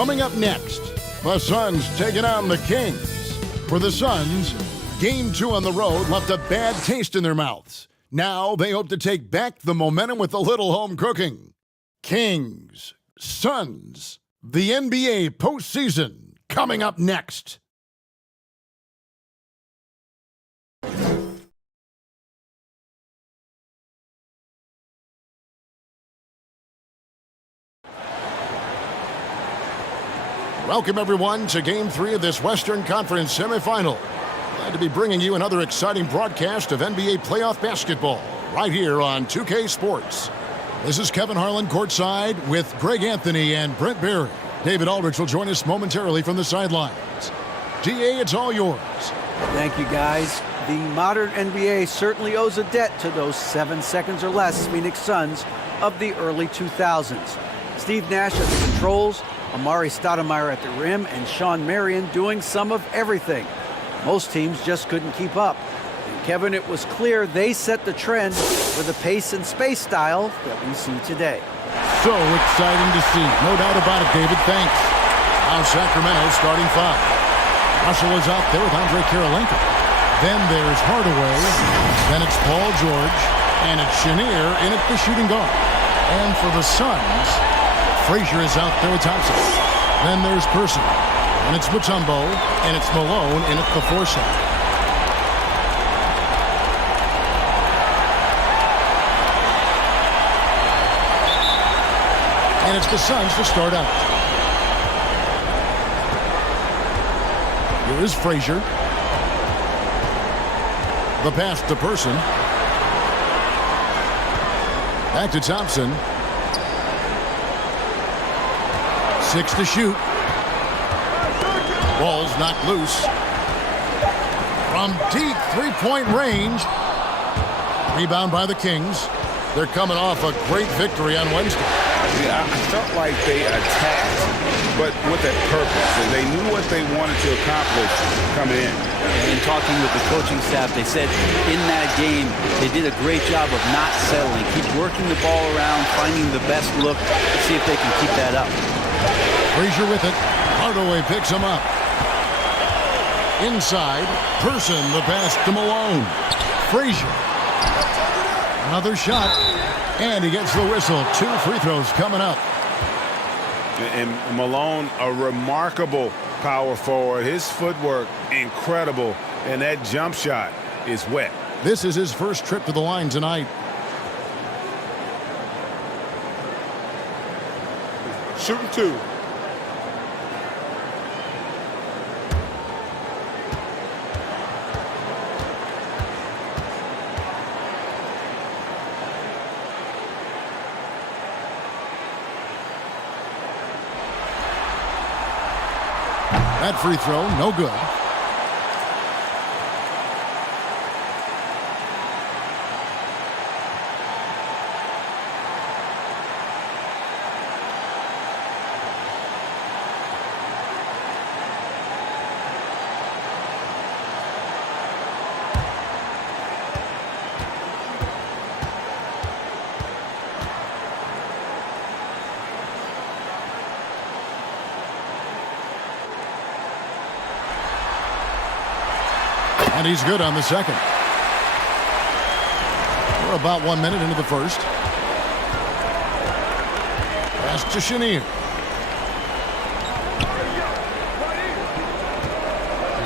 Coming up next, the Suns taking on the Kings. For the Suns, Game 2 on the road left a bad taste in their mouths. Now they hope to take back the momentum with a little home cooking. Kings, Suns, the NBA postseason coming up next. Welcome, everyone, to Game 3 of this Western Conference semifinal. Glad to be bringing you another exciting broadcast of NBA playoff basketball right here on 2K Sports. This is Kevin Harlan courtside with Greg Anthony and Brent Berry. David Aldridge will join us momentarily from the sidelines. DA, it's all yours. Thank you, guys. The modern NBA certainly owes a debt to those 7 seconds or less Phoenix Suns of the early 2000s. Steve Nash at the controls, Amari Stoudemire at the rim, and Sean Marion doing some of everything. Most teams just couldn't keep up. And Kevin, it was clear they set the trend for the pace and space style that we see today. So exciting to see. No doubt about it, David. Thanks. Now Sacramento starting 5. Russell is out there with Andre Kirilenko. Then there's Hardaway. Then it's Paul George. And it's Chenier in at the shooting guard. And for the Suns, Frazier is out there with Thompson. Then there's Person. And it's Mutombo. And it's Malone in at the 4 side. And it's the Suns to start out. Here is Frazier. The pass to Person. Back to Thompson. 6 to shoot. Ball's knocked loose. From deep three-point range. Rebound by the Kings. They're coming off a great victory on Wednesday. Yeah, I felt like they attacked, but with a purpose. And they knew what they wanted to accomplish coming in. And in talking with the coaching staff, they said in that game, they did a great job of not settling. Keep working the ball around, finding the best look. Let's see if they can keep that up. Frazier with it. Hardaway picks him up. Inside, Person, the pass to Malone. Frazier. Another shot. And he gets the whistle. 2 free throws coming up. And Malone, a remarkable power forward. His footwork, incredible. And that jump shot is wet. This is his first trip to the line tonight. Shooting 2. That free throw, no good. And he's good on the second. We're about 1 minute into the first. Pass to Chenier.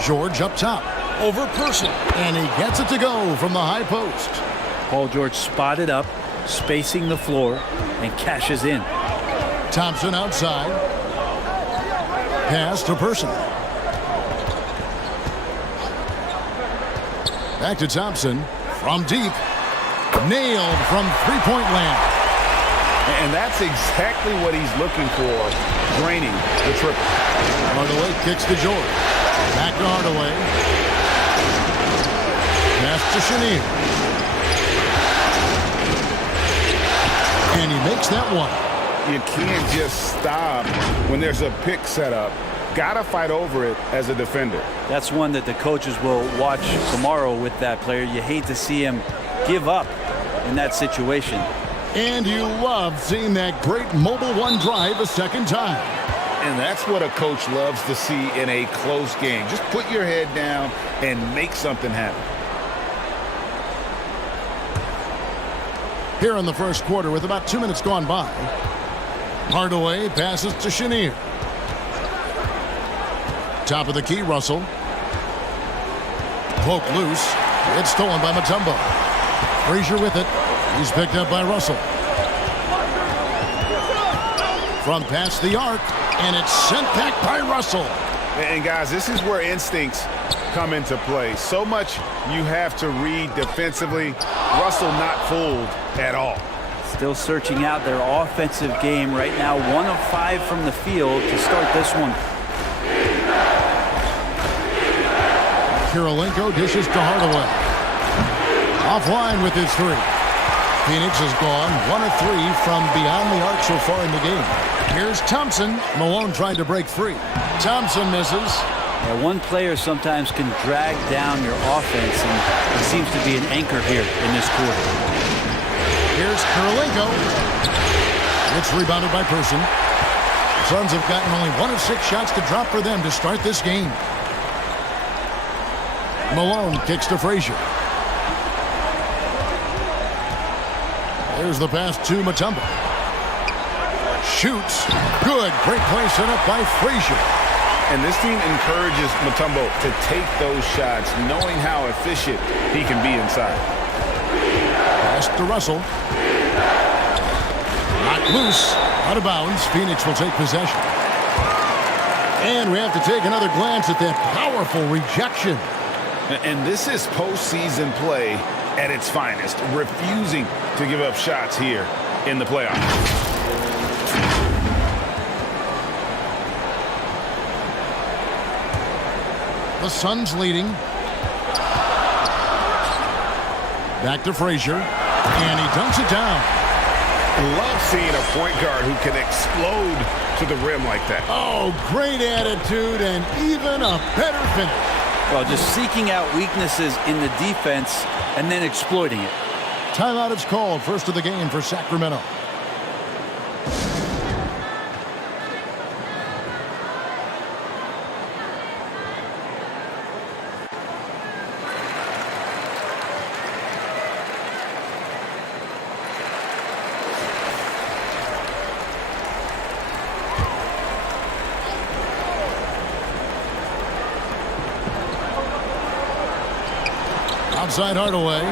George up top. Over Person. And he gets it to go from the high post. Paul George spotted up, spacing the floor, and cashes in. Thompson outside. Pass to Person. Back to Thompson from deep. Nailed from three-point land. And that's exactly what he's looking for, draining the triple. Hardaway kicks to George. Back to Hardaway. Pass to Chenier. And he makes that one. You can't just stop when there's a pick set up. Gotta fight over it as a defender. That's one that the coaches will watch tomorrow with that player. You hate to see him give up in that situation. And you love seeing that great mobile one drive a second time. And that's what a coach loves to see in a close game. Just put your head down and make something happen. Here in the first quarter with about 2 minutes gone by. Hardaway passes to Chenier. Top of the key, Russell. Poke loose. It's stolen by Mutombo. Frazier with it. He's picked up by Russell. From past the arc, and it's sent back by Russell. And guys, this is where instincts come into play. So much you have to read defensively. Russell not fooled at all. Still searching out their offensive game right now. 1 of 5 from the field to start this one. Kirilenko dishes to Hardaway. Offline with his 3. Phoenix has gone 1 of 3 from beyond the arc so far in the game. Here's Thompson. Malone trying to break free. Thompson misses. Yeah, one player sometimes can drag down your offense, and it seems to be an anchor here in this quarter. Here's Kirilenko. It's rebounded by Person. Suns have gotten only 1 of 6 shots to drop for them to start this game. Malone kicks to Frazier. There's the pass to Mutombo. Shoots. Good. Great play set up by Frazier. And this team encourages Mutombo to take those shots, knowing how efficient he can be inside. Pass to Russell. Knocked loose. Out of bounds. Phoenix will take possession. And we have to take another glance at that powerful rejection. And this is postseason play at its finest, refusing to give up shots here in the playoffs. The Suns leading. Back to Frazier. And he dunks it down. Love seeing a point guard who can explode to the rim like that. Oh, great attitude and even a better finish. Well, just seeking out weaknesses in the defense and then exploiting it. Timeout is called. First of the game for Sacramento. Outside Hardaway.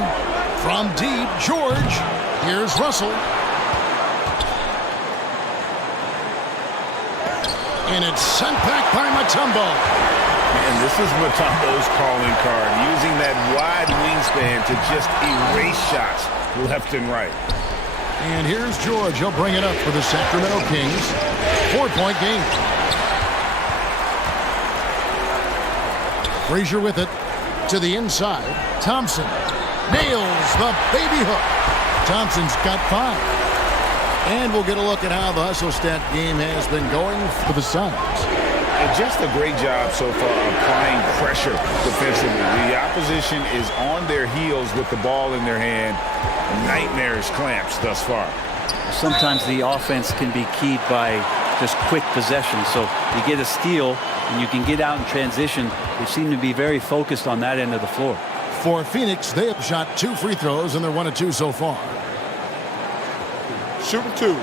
From deep, George. Here's Russell. And it's sent back by Mutombo. And this is Mutombo's calling card, using that wide wingspan to just erase shots left and right. And here's George. He'll bring it up for the Sacramento Kings. 4-point game. Frazier with it. To the inside. Thompson nails the baby hook. Thompson's got 5. And we'll get a look at how the hustle stat game has been going for the Suns. And just a great job so far applying pressure defensively. The opposition is on their heels with the ball in their hand. Nightmarish clamps thus far. Sometimes the offense can be keyed by just quick possession. So you get a steal and you can get out in transition. They seem to be very focused on that end of the floor. For Phoenix, they have shot 2 free throws, and they're 1 of 2 so far. Shooting 2.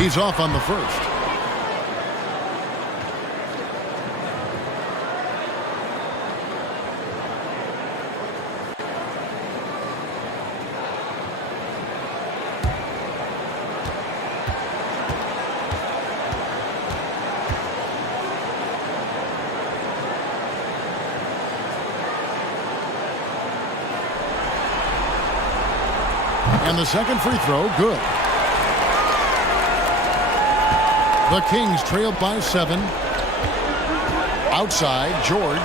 He's off on the first. And the second free throw, good. The Kings trail by 7. Outside, George.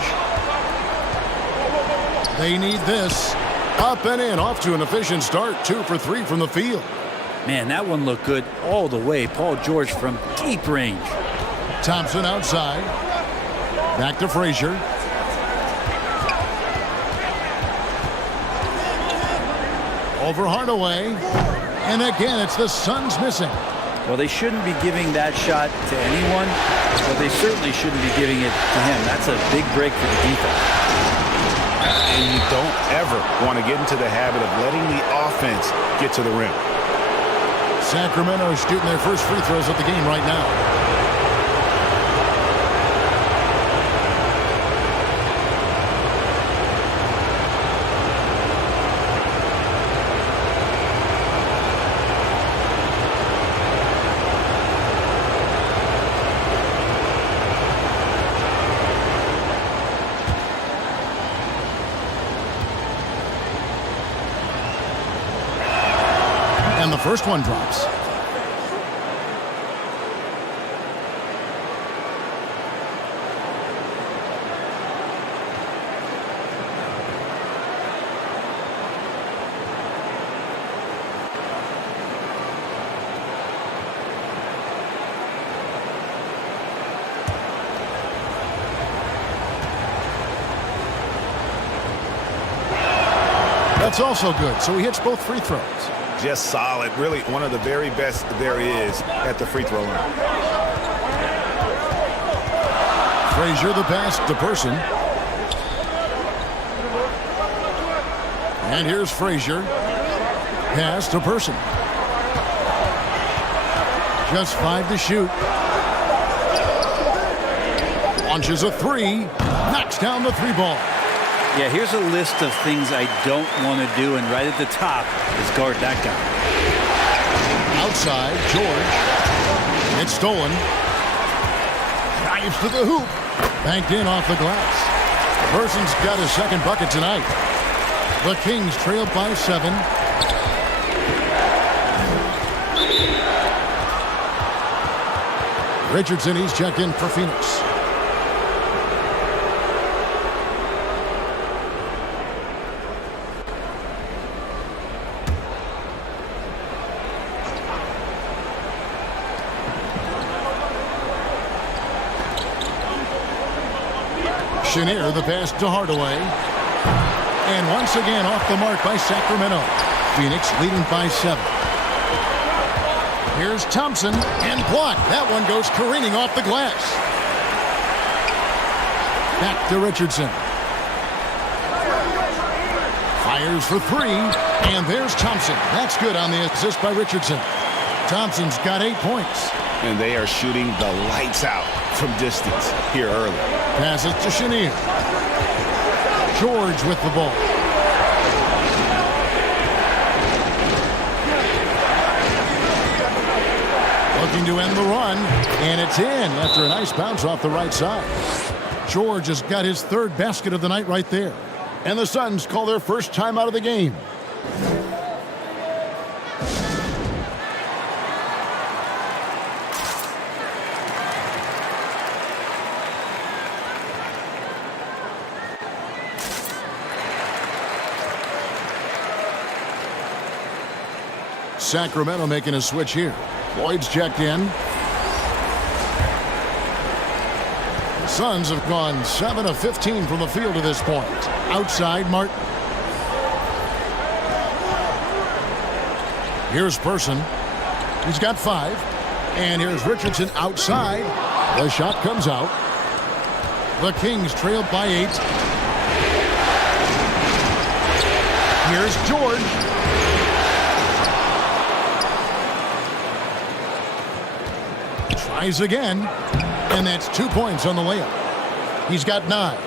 They need this. Up and in, off to an efficient start. 2 for 3 from the field. Man, that one looked good all the way. Paul George from deep range. Thompson outside. Back to Frazier. Over Hardaway. And again, it's the Suns missing. Well, they shouldn't be giving that shot to anyone, but they certainly shouldn't be giving it to him. That's a big break for the defense. And you don't ever want to get into the habit of letting the offense get to the rim. Sacramento is shooting their first free throws of the game right now. And the first one drops. That's also good, so he hits both free throws. Just solid. Really one of the very best there is at the free throw line. Frazier the pass to Person. And here's Frazier. Pass to Person. Just 5 to shoot. Launches a three. Knocks down the three ball. Yeah, here's a list of things I don't want to do, and right at the top is guard that guy. Outside, George. It's stolen. Drives to the hoop. Banked in off the glass. Person's got his second bucket tonight. The Kings trail by 7. Richardson, he's checked in for Phoenix. Chenier, the pass to Hardaway. And once again off the mark by Sacramento. Phoenix leading by 7. Here's Thompson and blocked. That one goes careening off the glass. Back to Richardson. Fires for 3. And there's Thompson. That's good on the assist by Richardson. Thompson's got 8 points. And they are shooting the lights out from distance here early. Passes to Chenier. George with the ball. Looking to end the run, and it's in after a nice bounce off the right side. George has got his 3rd basket of the night right there. And the Suns call their first time out of the game. Sacramento making a switch here. Lloyd's checked in. The Suns have gone 7 of 15 from the field to this point. Outside, Martin. Here's Person. He's got 5. And here's Richardson outside. The shot comes out. The Kings trail by 8. Here's George. Tries again, and that's 2 points on the layup. He's got 9.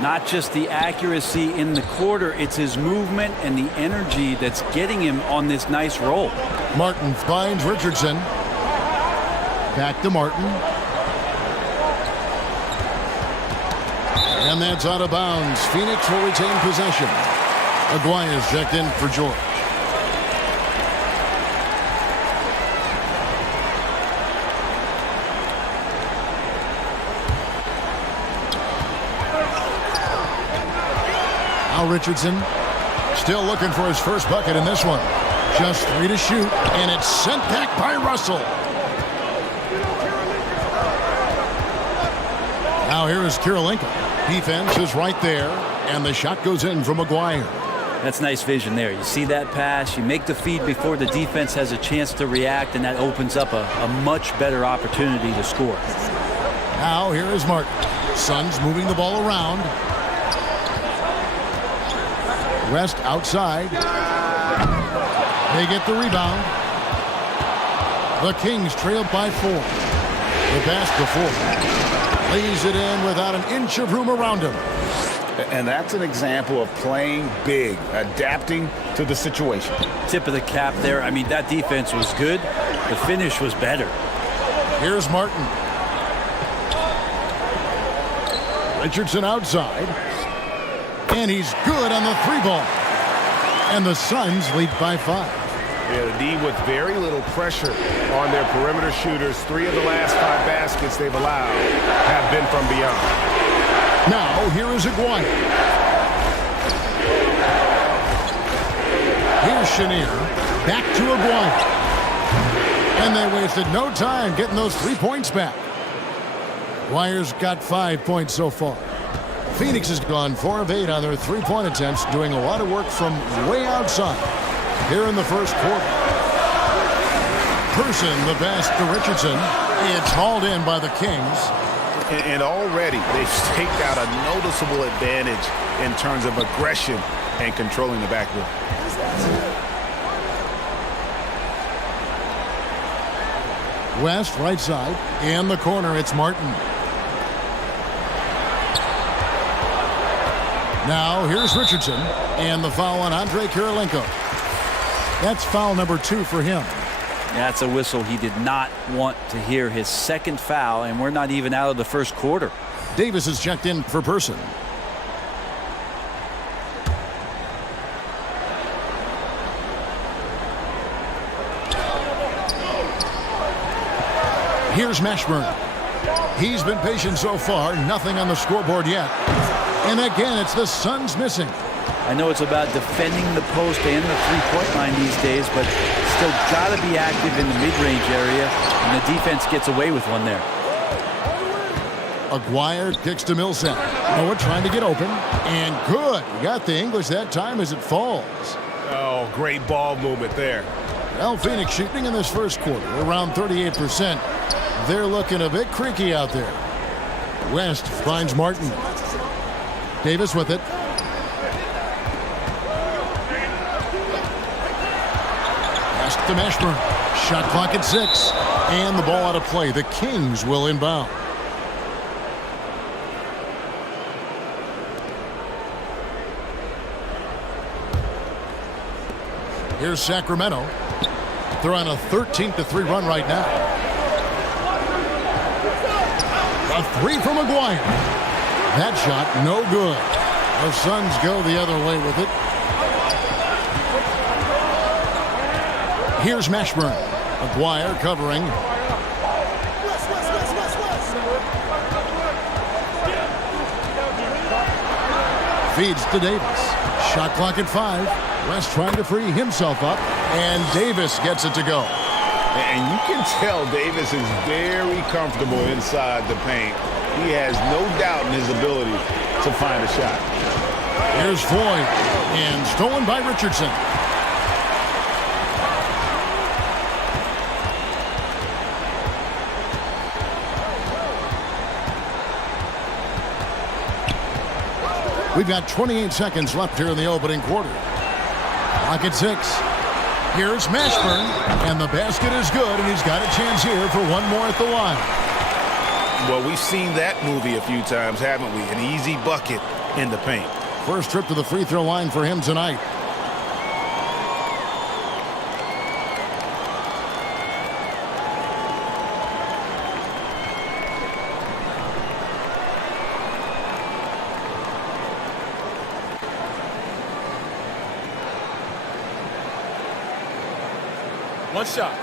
Not just the accuracy in the quarter, it's his movement and the energy that's getting him on this nice roll. Martin finds Richardson. Back to Martin. And that's out of bounds. Phoenix will retain possession. Aguayo's checked in for George. Now Richardson still looking for his first bucket in this one. Just 3 to shoot, and it's sent back by Russell. Now here is Kirilenko. Defense is right there, and the shot goes in from Maguire. That's nice vision there. You see that pass, you make the feed before the defense has a chance to react, and that opens up a much better opportunity to score. Now here is Martin. Suns moving the ball around. West outside. They get the rebound. The Kings trailed by 4. The pass before. Lays it in without an inch of room around him. And that's an example of playing big, adapting to the situation. Tip of the cap there. I mean, that defense was good. The finish was better. Here's Martin. Richardson outside. And he's good on the 3-ball. And the Suns lead by 5. Yeah, the D with very little pressure on their perimeter shooters. 3 of the last 5 baskets they've allowed have been from beyond. Now, here is Aguirre. Here's Chenier. Back to Aguirre. And they wasted no time getting those 3 points back. Aguirre's got 5 points so far. Phoenix has gone 4 of 8 on their 3-point attempts, doing a lot of work from way outside here in the first quarter. Person the pass to Richardson. It's hauled in by the Kings. And already they've staked out a noticeable advantage in terms of aggression and controlling the backboard. West right side. In the corner, it's Martin. Now, here's Richardson. And the foul on Andrei Kirilenko. That's foul number 2 for him. That's a whistle he did not want to hear. His second foul, and we're not even out of the first quarter. Davis is checked in for Person. Here's Mashburn. He's been patient so far. Nothing on the scoreboard yet. And again, it's the Suns missing. I know it's about defending the post and the three-point line these days, but still got to be active in the mid-range area, and the defense gets away with one there. Aguirre kicks to Millsap. Noah trying to get open, and good. He got the English that time as it falls. Oh, great ball movement there. Well, Phoenix shooting in this first quarter around 38%. They're looking a bit creaky out there. West finds Martin. Davis with it. To Mashburn. Shot clock at 6. And the ball out of play. The Kings will inbound. Here's Sacramento. They're on a 13-3 run right now. A 3 from Maguire. That shot no good. The Suns go the other way with it. Here's Mashburn. Aguirre covering. Feeds to Davis. Shot clock at 5. West trying to free himself up. And Davis gets it to go. And you can tell Davis is very comfortable inside the paint. He has no doubt in his ability to find a shot. Here's Floyd. And stolen by Richardson. We've got 28 seconds left here in the opening quarter. Clock at 6. Here's Mashburn, and the basket is good, and he's got a chance here for one more at the line. Well, we've seen that movie a few times, haven't we? An easy bucket in the paint. First trip to the free throw line for him tonight. One shot.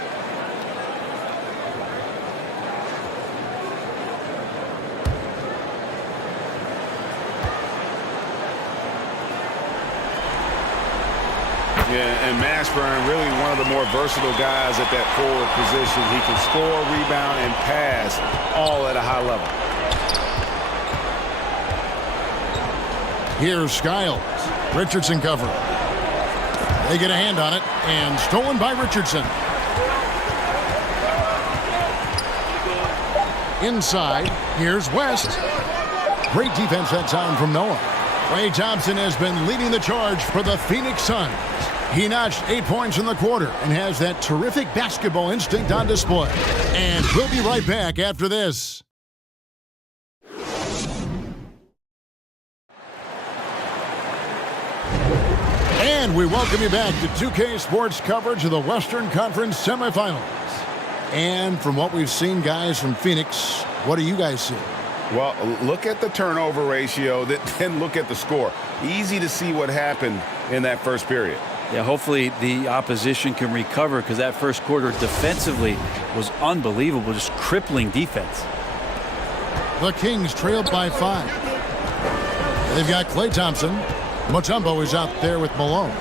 Yeah, and Mashburn, really one of the more versatile guys at that forward position. He can score, rebound, and pass all at a high level. Here's Skiles. Richardson cover. They get a hand on it, and stolen by Richardson. Inside, here's West. Great defense that time from Noah. Klay Thompson has been leading the charge for the Phoenix Suns. He notched 8 points in the quarter and has that terrific basketball instinct on display. And we'll be right back after this. And we welcome you back to 2K Sports coverage of the Western Conference Semifinals. And from what we've seen, guys, from Phoenix, what do you guys see? Well, look at the turnover ratio, then look at the score. Easy to see what happened in that first period. Yeah, hopefully the opposition can recover, because that first quarter defensively was unbelievable, just crippling defense. The Kings trailed by 5. They've got Klay Thompson. Mutombo is out there with Malone.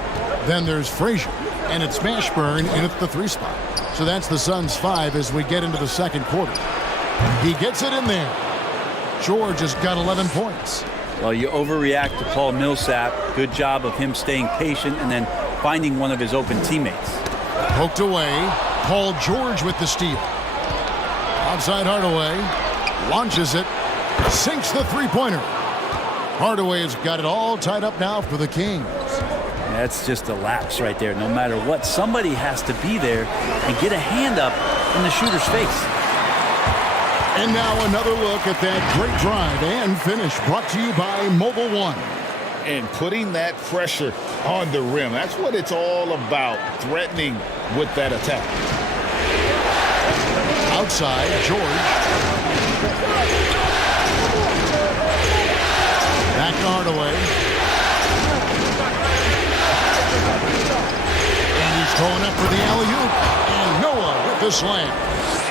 Then there's Frazier, and it's Mashburn in at the 3 spot. So that's the Suns' 5 as we get into the second quarter. He gets it in there. George has got 11 points. Well, you overreact to Paul Millsap. Good job of him staying patient and then finding one of his open teammates. Poked away. Paul George with the steal. Outside Hardaway. Launches it. Sinks the three-pointer. Hardaway's got it all tied up now for the Kings. That's just a lapse right there. No matter what, somebody has to be there and get a hand up in the shooter's face. And now another look at that great drive and finish, brought to you by Mobile One. And putting that pressure on the rim. That's what it's all about, threatening with that attack. Outside, George. Back to Hardaway. And he's going up for the alley-oop. And Noah with the slam.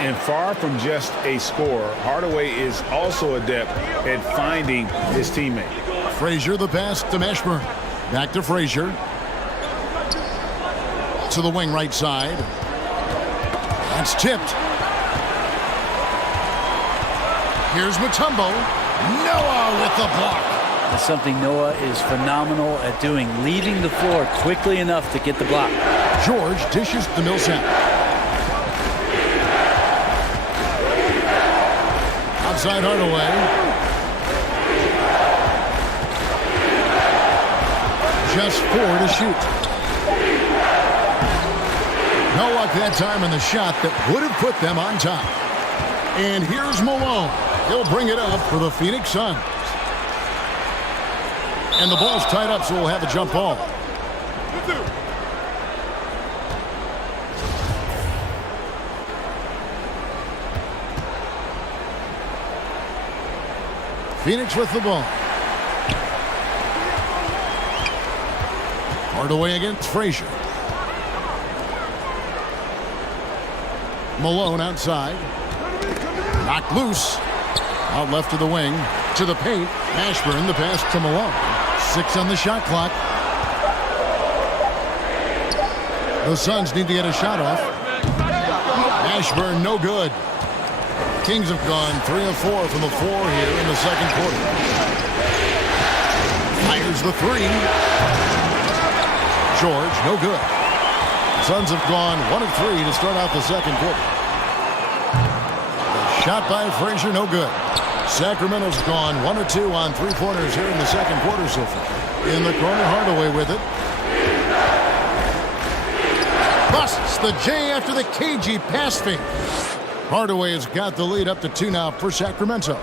And far from just a scorer, Hardaway is also adept at finding his teammate. Frazier, the pass to Mashburn. Back to Frazier. To the wing right side. That's tipped. Here's Mutombo. Noah with the block. That's something Noah is phenomenal at doing, leaving the floor quickly enough to get the block. George dishes to Millsap. Outside Hardaway. Just 4 to shoot. No luck that time on the shot that would have put them on top. And here's Malone. He'll bring it up for the Phoenix Suns. And the ball's tied up, so we'll have a jump ball. Phoenix with the ball. Hardaway against Frazier. Malone outside. Knocked loose. Out left to the wing. To the paint. Mashburn, the pass to Malone. 6 on the shot clock. The Suns need to get a shot off. Mashburn, no good. Kings have gone 3 of 4 from the floor here in the second quarter. Fires the 3. George, no good. Suns have gone 1 of 3 to start out the second quarter. The shot by Frazier, no good. Sacramento's gone 1 of 2 on 3-pointers here in the second quarter so far. In the corner, Hardaway with it. Busts the J after the KG pass fake. Hardaway has got the lead up to 2 now for Sacramento.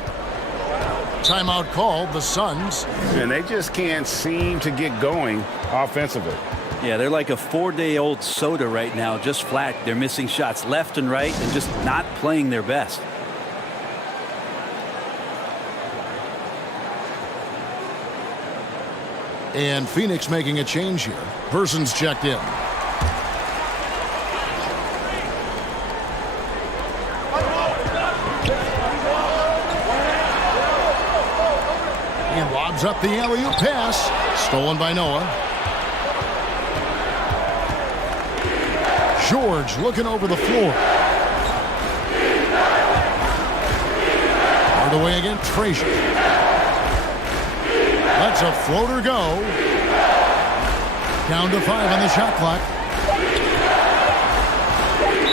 Timeout called, the Suns. And they just can't seem to get going offensively. Yeah, they're like a 4-day-old soda right now, just flat. They're missing shots left and right and just not playing their best. And Phoenix making a change here. Person's checked in. He lobs up the alley-oop pass. Stolen by Noah. George looking over the floor. Hardaway against Frazier. Lets a floater go. Down to 5 on the shot clock.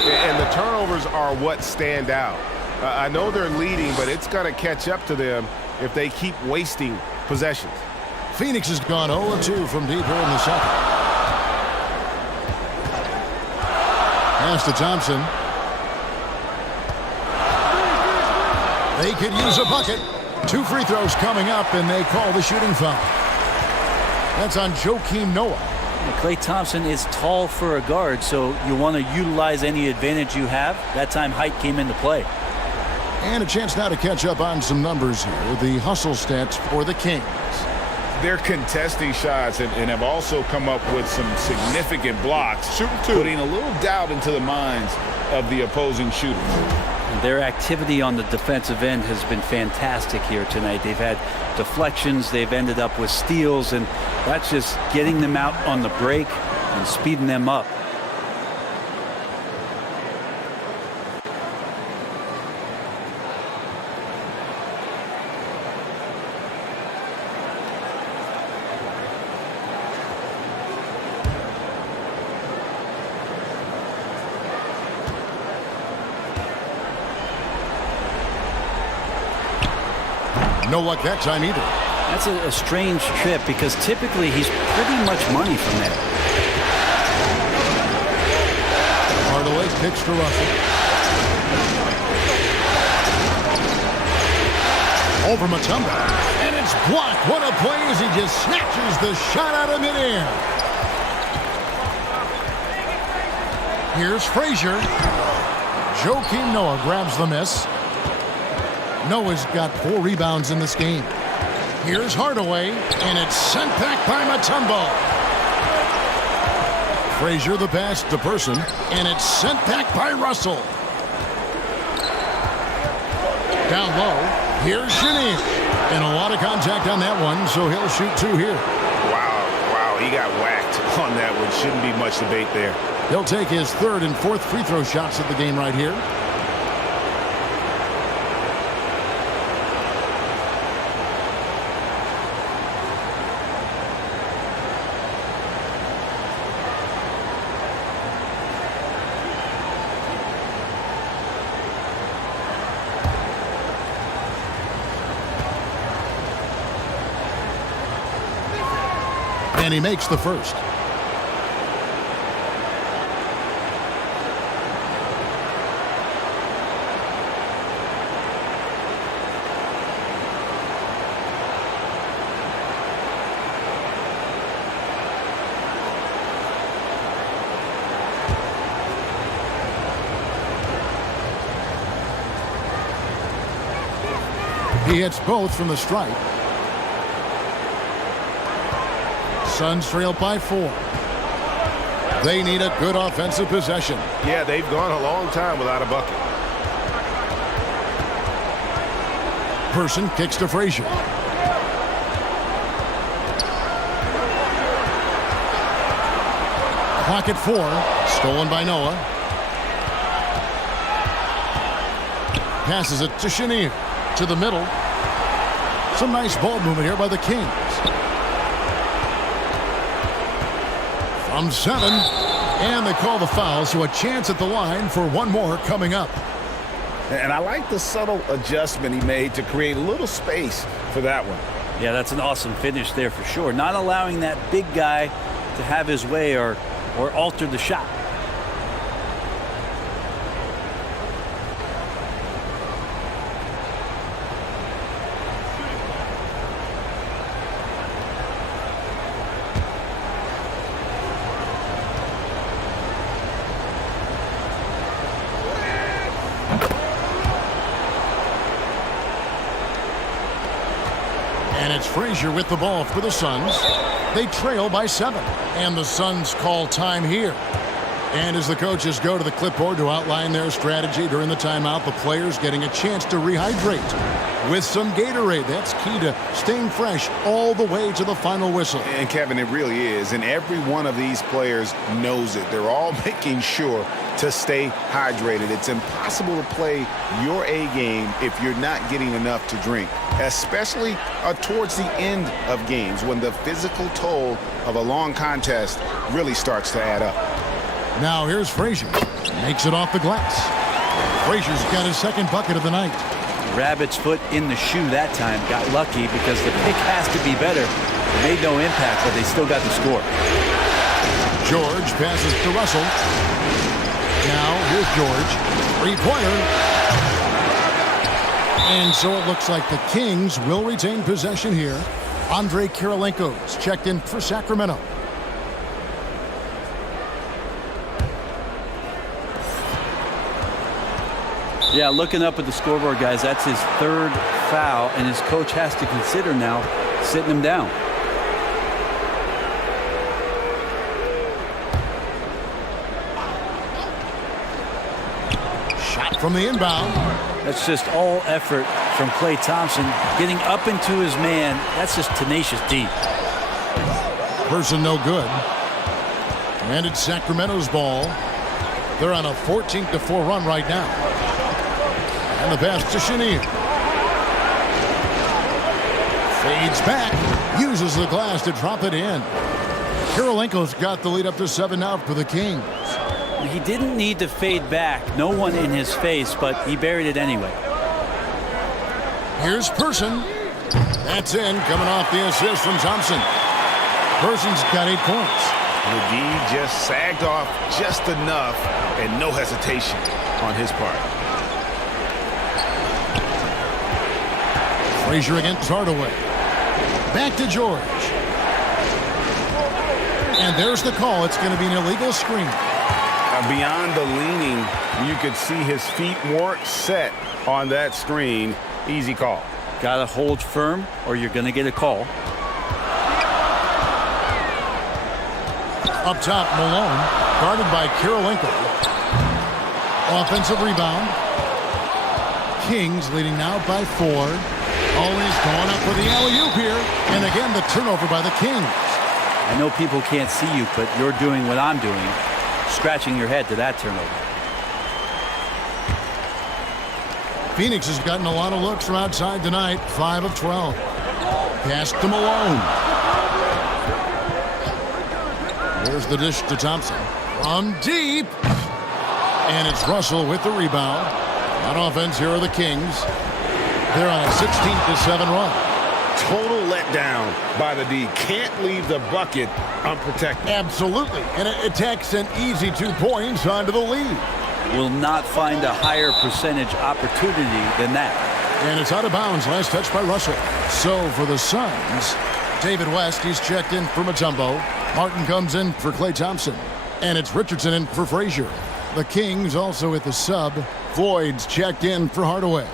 And the turnovers are what stand out. I know they're leading, but it's going to catch up to them if they keep wasting possessions. Phoenix has gone 0-2 from deep here in the second. Pass to Thompson. They could use a bucket. 2 free throws coming up, and they call the shooting foul. That's on Joakim Noah. Klay Thompson is tall for a guard, so you want to utilize any advantage you have. That time height came into play. And a chance now to catch up on some numbers here. The hustle stats for the Kings. They're contesting shots and have also come up with some significant blocks, putting a little doubt into the minds of the opposing shooters. Their activity on the defensive end has been fantastic here tonight. They've had deflections, they've ended up with steals, and that's just getting them out on the break and speeding them up. No luck that time either. That's a strange trip because typically he's pretty much money from there. Hardaway kicks to Russell. Over Mutombo. And it's blocked. What a play as he just snatches the shot out of midair. Here's Frazier. Joakim Noah grabs the miss. Noah's got 4 rebounds in this game. Here's Hardaway, and it's sent back by Mutombo. Frazier the pass to Person, and it's sent back by Russell. Down low, here's Chenier. And a lot of contact on that one, so he'll shoot 2 here. Wow, he got whacked on that one. Shouldn't be much debate there. He'll take his 3rd and 4th free throw shots of the game right here. And he makes the first. He hits both from the stripe. Suns trail by 4. They need a good offensive possession. Yeah, they've gone a long time without a bucket. Person kicks to Frazier. Clock at 4. Stolen by Noah. Passes it to Chenier. To the middle. Some nice ball movement here by the Kings. From 7, and they call the foul, so a chance at the line for one more coming up. And I like the subtle adjustment he made to create a little space for that one. Yeah, that's an awesome finish there for sure. Not allowing that big guy to have his way or alter the shot. And it's Frazier with the ball for the Suns. They trail by 7. And the Suns call time here. And as the coaches go to the clipboard to outline their strategy during the timeout, the players getting a chance to rehydrate with some Gatorade. That's key to staying fresh all the way to the final whistle. And Kevin, it really is. And every one of these players knows it. They're all making sure to stay hydrated. It's impossible to play your A game if you're not getting enough to drink, especially towards the end of games when the physical toll of a long contest really starts to add up. Now here's Frazier. Makes it off the glass. Frazier's got his second bucket of the night. Rabbit's foot in the shoe that time. Got lucky because the pick has to be better. Made no impact, but they still got the score. George passes to Russell. Now here's George. Three-pointer. And so it looks like the Kings will retain possession here. Andrei Kirilenko's checked in for Sacramento. Yeah, looking up at the scoreboard, guys, that's his third foul, and his coach has to consider now sitting him down. Shot from the inbound. That's just all effort from Klay Thompson. Getting up into his man, that's just tenacious D. Person no good. And it's Sacramento's ball. They're on a 14-4 run right now. And the pass to Chenier. Fades back. Uses the glass to drop it in. Kirilenko's got the lead up to 7 now for the Kings. He didn't need to fade back. No one in his face, but he buried it anyway. Here's Person. That's in, coming off the assist from Thompson. Person's got 8 points. The D just sagged off just enough and no hesitation on his part. Frazier against Hardaway. Back to George. And there's the call. It's going to be an illegal screen. Beyond the leaning, you could see his feet weren't set on that screen. Easy call. Got to hold firm or you're going to get a call. Up top, Malone, guarded by Kirilenko. Offensive rebound. Kings leading now by 4. Always going up for the alley-oop here. And again, the turnover by the Kings. I know people can't see you, but you're doing what I'm doing. Scratching your head to that turnover. Phoenix has gotten a lot of looks from outside tonight. 5 of 12. Pass to Malone. There's the dish to Thompson. From deep. And it's Russell with the rebound. On offense, here are the Kings. They're on a 16-7 run. Total letdown by the D. Can't leave the bucket unprotected. Absolutely. And it takes an easy 2 points onto the lead. Will not find a higher percentage opportunity than that. And it's out of bounds. Last touch by Russell. So for the Suns, David West, he's checked in for Mutombo. Martin comes in for Klay Thompson. And it's Richardson in for Frazier. The Kings also at the sub. Floyd's checked in for Hardaway.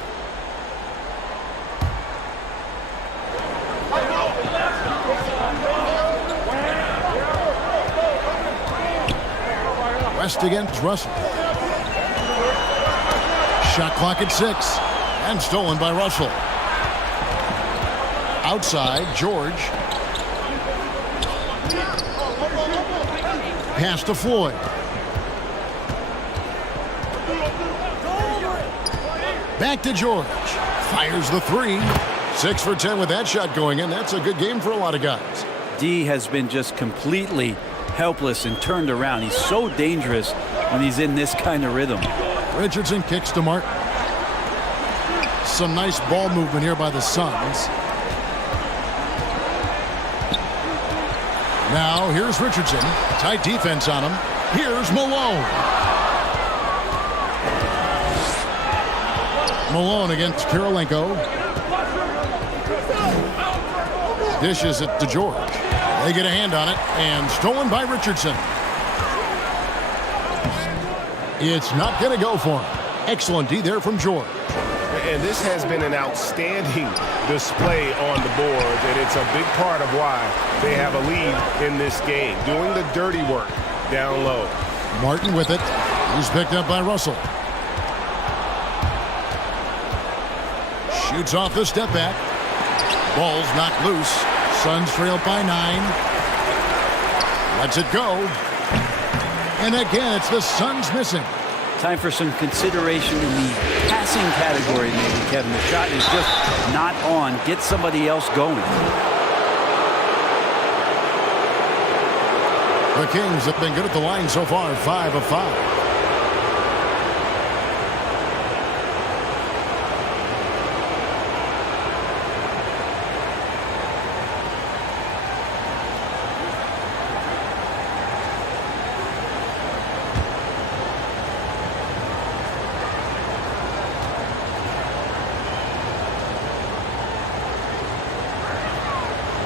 West against Russell. Shot clock at 6. And stolen by Russell. Outside, George. Pass to Floyd. Back to George. Fires the 3. 6 for 10 with that shot going in. That's a good game for a lot of guys. D has been just completely helpless and turned around. He's so dangerous when he's in this kind of rhythm. Richardson kicks to Martin. Some nice ball movement here by the Suns. Now here's Richardson. Tight defense on him. Here's Malone. Malone against Kirilenko. Dishes it to George. They get a hand on it, and stolen by Richardson. It's not going to go for him. Excellent D there from George. And this has been an outstanding display on the board, and it's a big part of why they have a lead in this game. Doing the dirty work down low. Martin with it. He's picked up by Russell. Shoots off the step back. Ball's knocked loose. Suns trail by 9. Lets it go. And again, it's the Suns missing. Time for some consideration in the passing category, maybe, Kevin. The shot is just not on. Get somebody else going. The Kings have been good at the line so far, 5 of 5.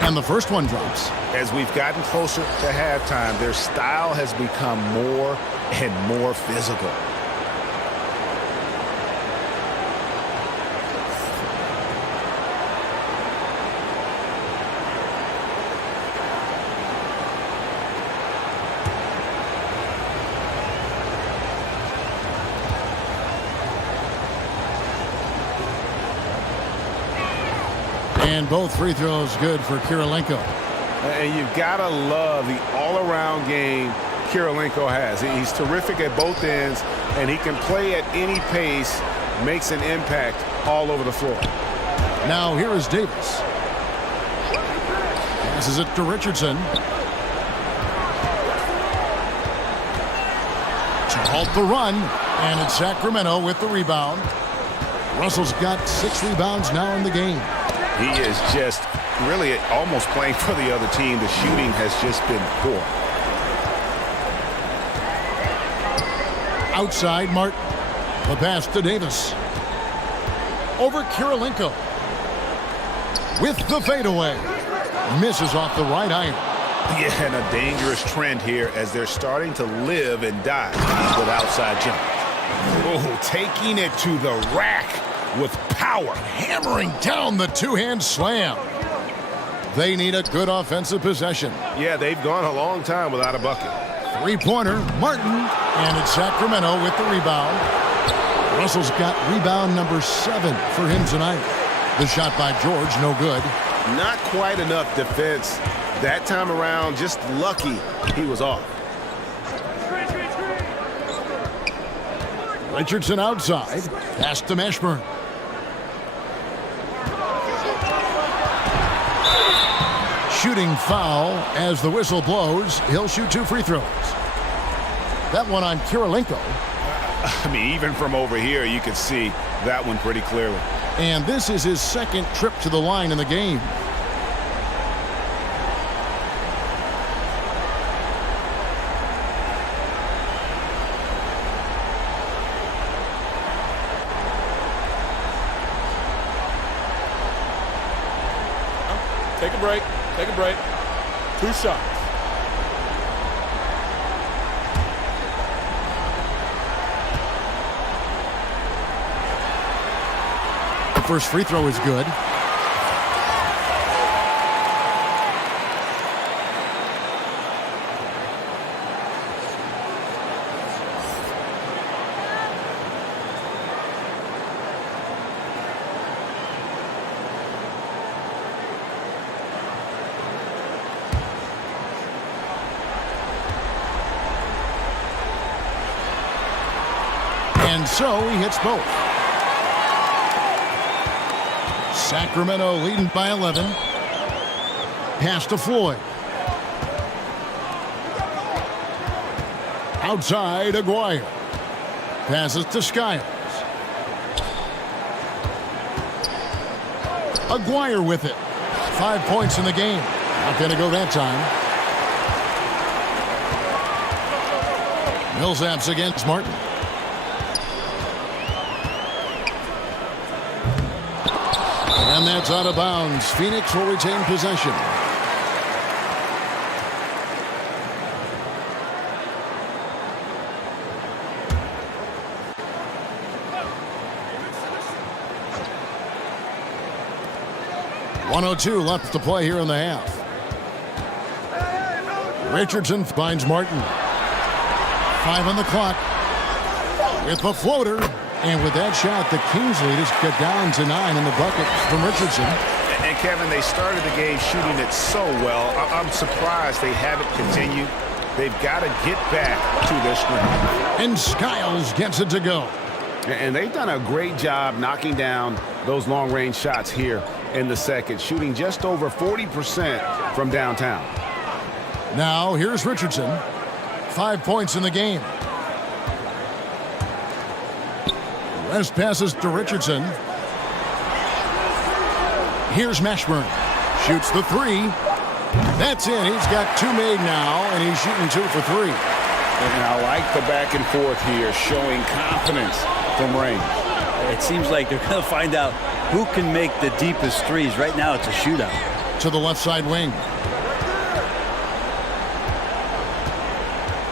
And the first one drops. As we've gotten closer to halftime, their style has become more and more physical. And both free throws good for Kirilenko. And you've got to love the all-around game Kirilenko has. He's terrific at both ends, and he can play at any pace, makes an impact all over the floor. Now here is Davis. Passes it to Richardson. To halt the run, and it's Sacramento with the rebound. Russell's got 6 rebounds now in the game. He is just really almost playing for the other team. The shooting has just been poor. Outside, Martin. The pass to Davis. Over Kirilenko. With the fadeaway. Misses off the right iron. Yeah, and a dangerous trend here as they're starting to live and die with outside jump. Oh, taking it to the rack with power. Hammering down the two-hand slam. They need a good offensive possession. Yeah, they've gone a long time without a bucket. Three-pointer, Martin. And it's Sacramento with the rebound. Russell's got rebound number 7 for him tonight. The shot by George, no good. Not quite enough defense that time around. Just lucky he was off. Richardson outside. Pass to Mashburn. Shooting foul as the whistle blows. He'll shoot 2 free throws. That one on Kirilenko. I mean, even from over here, you can see that one pretty clearly. And this is his second trip to the line in the game. Take a break. Take a break. 2 shots. The first free throw is good. And so he hits both. Sacramento leading by 11. Pass to Floyd. Outside, Aguirre. Passes to Skiles. Aguirre with it. 5 points in the game. Not going to go that time. Millsaps against Martin. And that's out of bounds. Phoenix will retain possession. .102 left to play here in the half. Richardson finds Martin. 5 on the clock. With the floater. And with that shot, the Kings lead has got down to 9 in the bucket from Richardson. And Kevin, they started the game shooting it so well. I'm surprised they haven't continued. They've got to get back to their strength. And Skiles gets it to go. And they've done a great job knocking down those long-range shots here in the second, shooting just over 40% from downtown. Now, here's Richardson. 5 points in the game. West passes to Richardson. Here's Mashburn. Shoots the 3. That's in. He's got 2 made now, and he's shooting 2 for 3. And I like the back and forth here, showing confidence from range. It seems like they're going to find out who can make the deepest threes. Right now, it's a shootout. To the left side wing.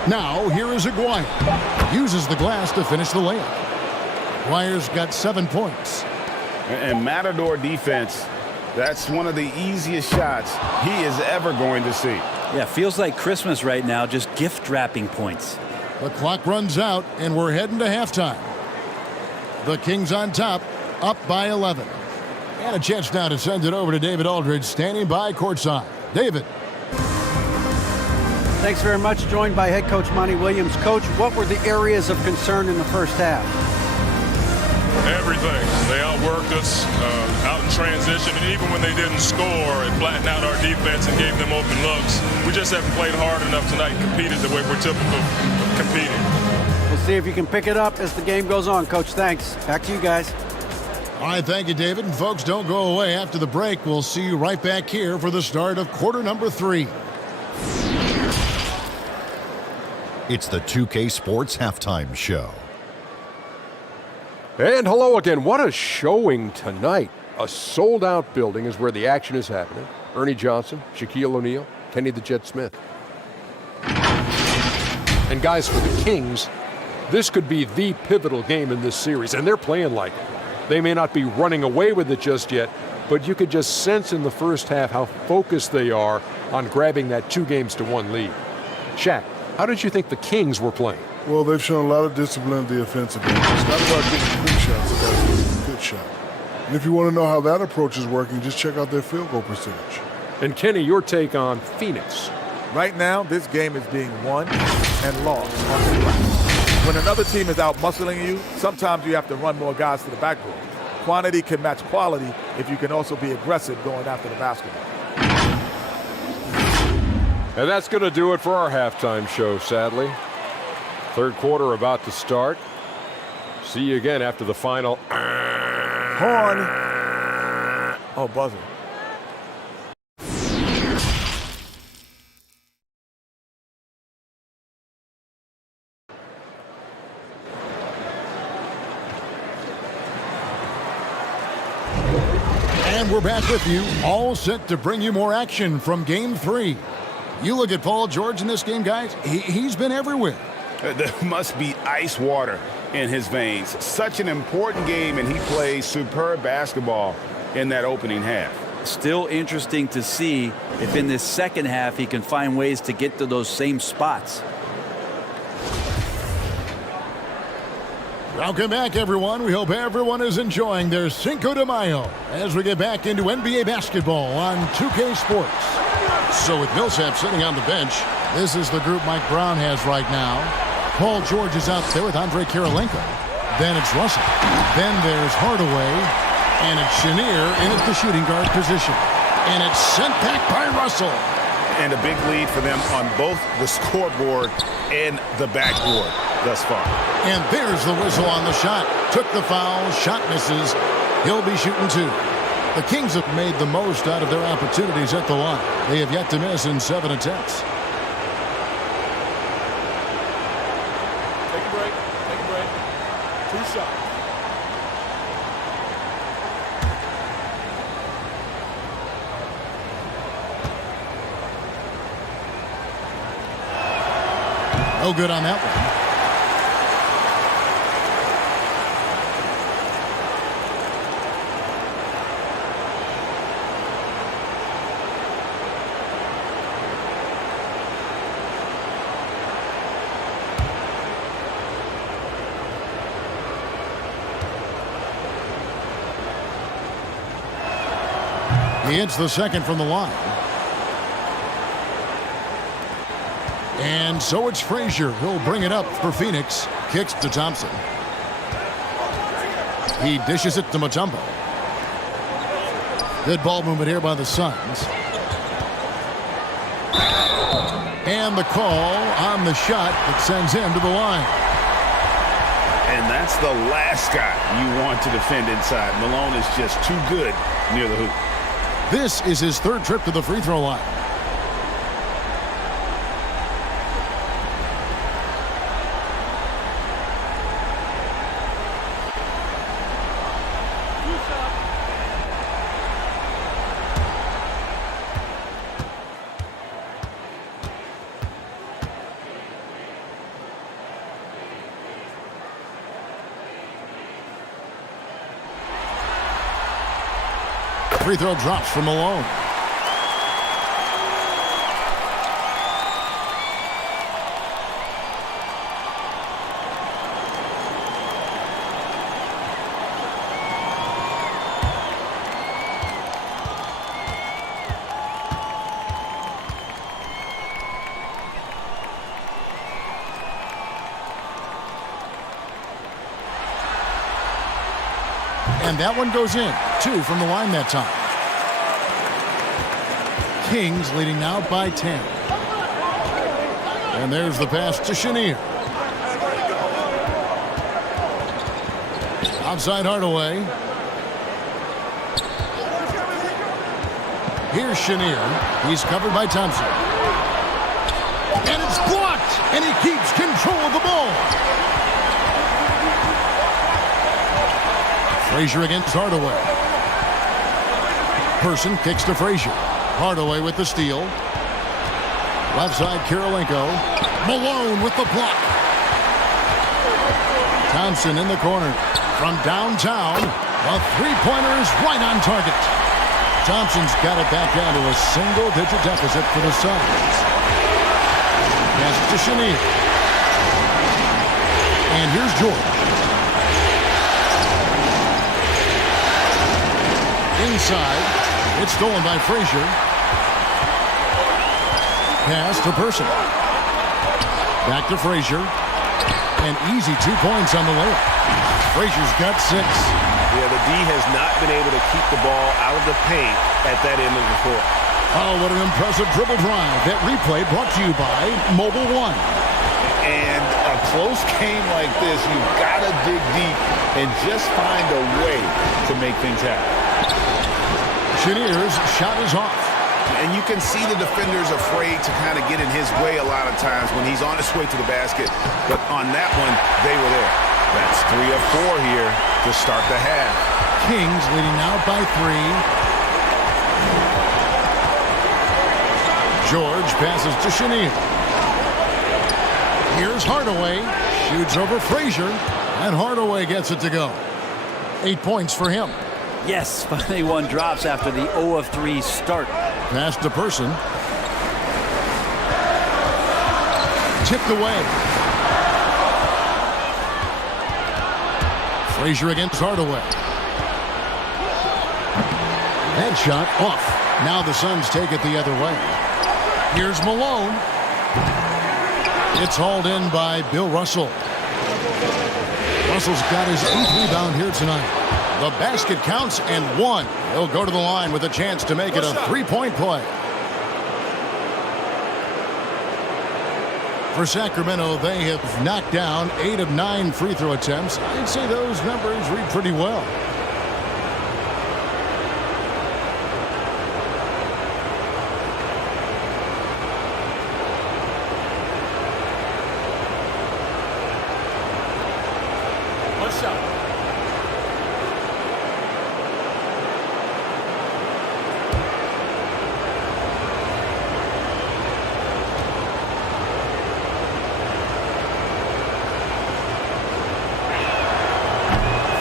Now, here is Aguirre. Uses the glass to finish the layup. Aguirre's got 7 points. And Matador defense, that's one of the easiest shots he is ever going to see. Yeah, feels like Christmas right now, just gift wrapping points. The clock runs out, and we're heading to halftime. The Kings on top, up by 11. And a chance now to send it over to David Aldridge, standing by courtside. David. Thanks very much. Joined by head coach Monty Williams. Coach, what were the areas of concern in the first half? Everything. They outworked us out in transition, and even when they didn't score, it flattened out our defense and gave them open looks. We just haven't played hard enough tonight and competed the way we're typical of competing. We'll see if you can pick it up as the game goes on. Coach, thanks. Back to you guys. All right, thank you, David. And folks, don't go away. After the break, we'll see you right back here for the start of quarter number 3. It's the 2K Sports Halftime Show. And hello again. What a showing tonight. A sold-out building is where the action is happening. Ernie Johnson, Shaquille O'Neal, Kenny the Jet Smith. And guys, for the Kings, this could be the pivotal game in this series, and they're playing like it. They may not be running away with it just yet, but you could just sense in the first half how focused they are on grabbing that 2-1 lead. Shaq, how did you think the Kings were playing? Well, they've shown a lot of discipline at the offensive end. It's not about getting quick shots, it's about getting a good shot. And if you want to know how that approach is working, just check out their field goal percentage. And Kenny, your take on Phoenix. Right now, this game is being won and lost on the glass. When another team is out muscling you, sometimes you have to run more guys to the backboard. Quantity can match quality if you can also be aggressive going after the basketball. And that's going to do it for our halftime show, sadly. Third quarter about to start. See you again after the final. Horn. Oh, buzzer. And we're back with you, all set to bring you more action from Game 3. You look at Paul George in this game, guys. He's been everywhere. There must be ice water in his veins. Such an important game, and he plays superb basketball in that opening half. Still interesting to see if in this second half he can find ways to get to those same spots. Welcome back, everyone. We hope everyone is enjoying their Cinco de Mayo as we get back into NBA basketball on 2K Sports. So with Millsap sitting on the bench, this is the group Mike Brown has right now. Paul George is out there with Andre Kirilenko. Then it's Russell. Then there's Hardaway. And it's Chenier in at the shooting guard position. And it's sent back by Russell. And a big lead for them on both the scoreboard and the backboard thus far. And there's the whistle on the shot. Took the foul. Shot misses. He'll be shooting 2. The Kings have made the most out of their opportunities at the line. They have yet to miss in 7 attempts. Take a break. Take a break. 2 shots. No good on that one. He hits the second from the line. And so it's Frazier. He'll bring it up for Phoenix. Kicks to Thompson. He dishes it to Mutombo. Good ball movement here by the Suns. And the call on the shot that sends him to the line. And that's the last guy you want to defend inside. Malone is just too good near the hoop. This is his third trip to the free throw line. Free throw drops from Malone. And that one goes in. 2 from the line that time. Kings leading now by 10. And there's the pass to Chenier. Outside Hardaway. Here's Chenier. He's covered by Thompson. And it's blocked. And he keeps control of the ball. Frazier against Hardaway. Person kicks to Frazier. Hardaway with the steal. Left side, Kirilenko. Malone with the block. Thompson in the corner. From downtown, a three-pointer is right on target. Thompson's got it back down to a single-digit deficit for the Suns. Pass to Chenier. And here's George. Inside, it's stolen by Frazier. Pass to Person. Back to Frazier. An easy 2 points on the layup. Frazier's got 6. Yeah, the D has not been able to keep the ball out of the paint at that end of the court. Oh, what an impressive dribble drive. That replay brought to you by Mobile One. And a close game like this, you've got to dig deep and just find a way to make things happen. Chenier's shot is off. And you can see the defenders afraid to kind of get in his way a lot of times when he's on his way to the basket. But on that one, they were there. That's 3 of 4 here to start the half. Kings leading now by 3. George passes to Chenier. Here's Hardaway. Shoots over Frazier. And Hardaway gets it to go. 8 points for him. Yes, finally one drops after the 0 of 3 start. Pass to Person. Tipped away. Frazier against Hardaway. Headshot off. Now the Suns take it the other way. Here's Malone. It's hauled in by Bill Russell. Russell's got his 8th rebound here tonight. The basket counts and 1. He'll go to the line with a chance to make it a 3-point play. For Sacramento, they have knocked down 8 of 9 free throw attempts. I'd say those numbers read pretty well. What's up?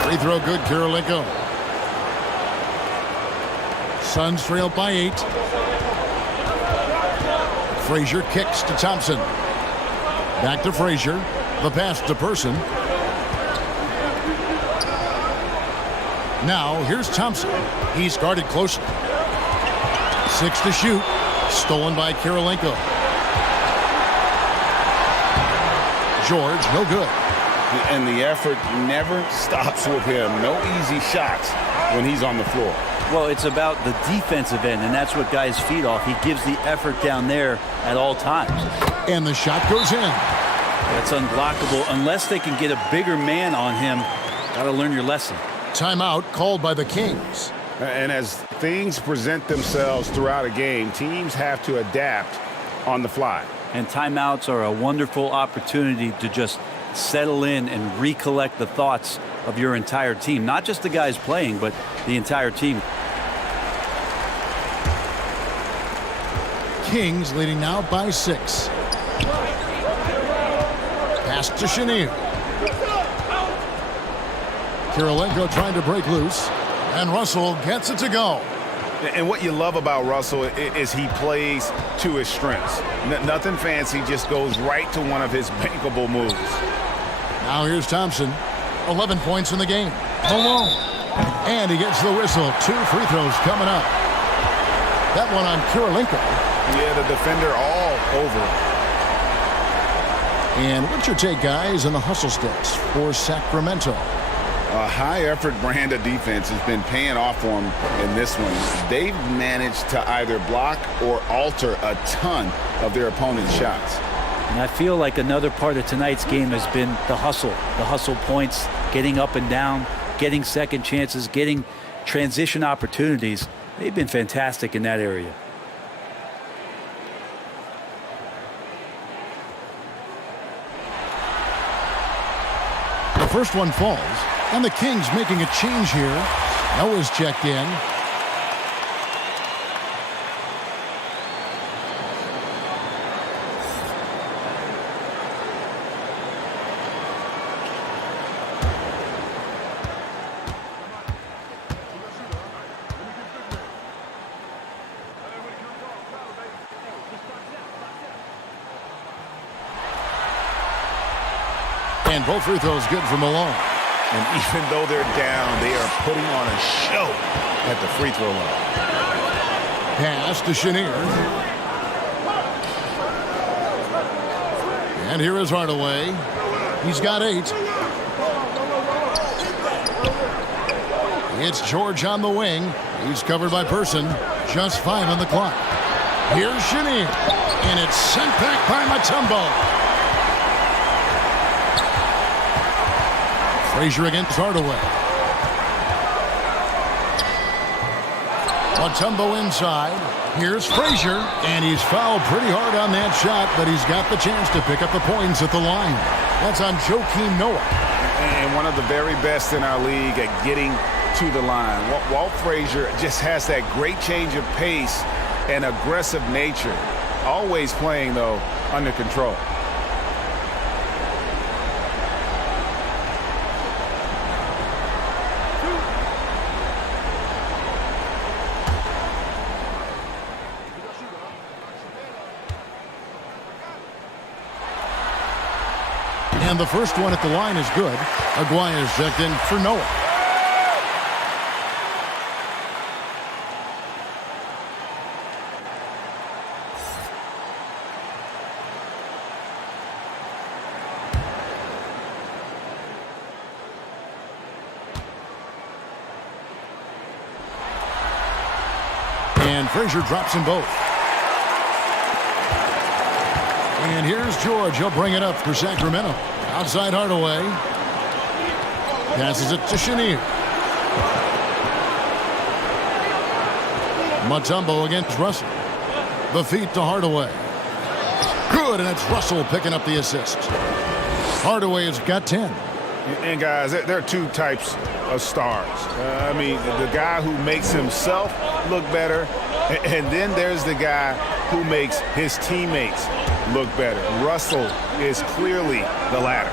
Free throw good, Kirilenko. Suns trail by 8. Frazier kicks to Thompson. Back to Frazier. The pass to Person. Now here's Thompson. He's guarded closely. 6 to shoot. Stolen by Kirilenko. George, no good. And the effort never stops with him. No easy shots when he's on the floor. Well, it's about the defensive end, and that's what guys feed off. He gives the effort down there at all times. And the shot goes in. That's unblockable unless they can get a bigger man on him. Got to learn your lesson. Timeout called by the Kings. And as things present themselves throughout a game, teams have to adapt on the fly. And timeouts are a wonderful opportunity to just settle in and recollect the thoughts of your entire team. Not just the guys playing, but the entire team. Kings leading now by 6. Pass to Chenier. Kirilenko trying to break loose. And Russell gets it to go. And what you love about Russell is he plays to his strengths. Nothing fancy, just goes right to one of his bankable moves. Now here's Thompson. 11 points in the game. Malone. And he gets the whistle. 2 free throws coming up. That one on Kirilenko. Yeah, the defender all over him. And what's your take, guys, on the hustle stats for Sacramento? A high-effort brand of defense has been paying off for them in this one. They've managed to either block or alter a ton of their opponent's shots. And I feel like another part of tonight's game has been the hustle points, getting up and down, getting second chances, getting transition opportunities. They've been fantastic in that area. The first one falls, and the Kings making a change here. Noah's checked in. And both free throws good for Malone. And even though they're down, they are putting on a show at the free throw line. Pass to Chenier. And here is Hardaway. He's got 8. It's George on the wing. He's covered by Person. Just 5 on the clock. Here's Chenier. And it's sent back by Mutombo. Frazier against Hardaway. Mutombo inside. Here's Frazier, and he's fouled pretty hard on that shot, but he's got the chance to pick up the points at the line. That's on Joakim Noah. And one of the very best in our league at getting to the line. Walt Frazier just has that great change of pace and aggressive nature. Always playing, though, under control. And the first one at the line is good. Aguirre's checked in for Noah. And Frazier drops them both. And here's George. He'll bring it up for Sacramento. Outside Hardaway. Passes it to Chenier. Mutombo against Russell. The feet to Hardaway. Good, and it's Russell picking up the assist. Hardaway has got 10. And guys, there are 2 types of stars. I mean, the guy who makes himself look better, and then there's the guy who makes his teammates look better. Russell is clearly the latter.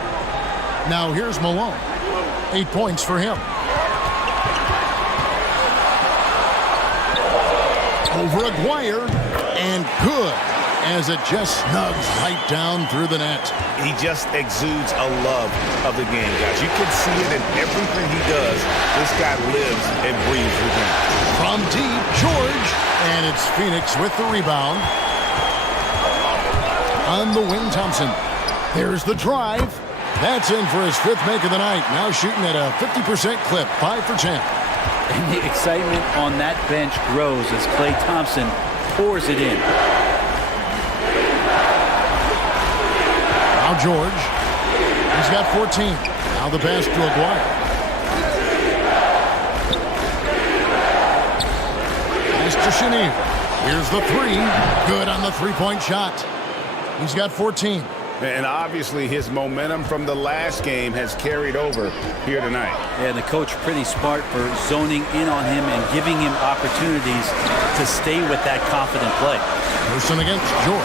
Now here's Malone. 8 points for him. Over Aguirre, and good. as it just snugs right down through the net. He just exudes a love of the game, guys. You can see it in everything he does. This guy lives and breathes the game. From deep, George, and it's Phoenix with the rebound. On the wing, Thompson. There's the drive. That's in for his 5th make of the night. Now shooting at a 50% clip, 5 for 10. And the excitement on that bench grows as Klay Thompson pours it in. Now George. He's got 14. Now the pass to Aguirre. Pass to Chenier. Here's the 3. Good on the 3-point shot. He's got 14. And obviously his momentum from the last game has carried over here tonight. Yeah, the coach pretty smart for zoning in on him and giving him opportunities to stay with that confident play. Person against George.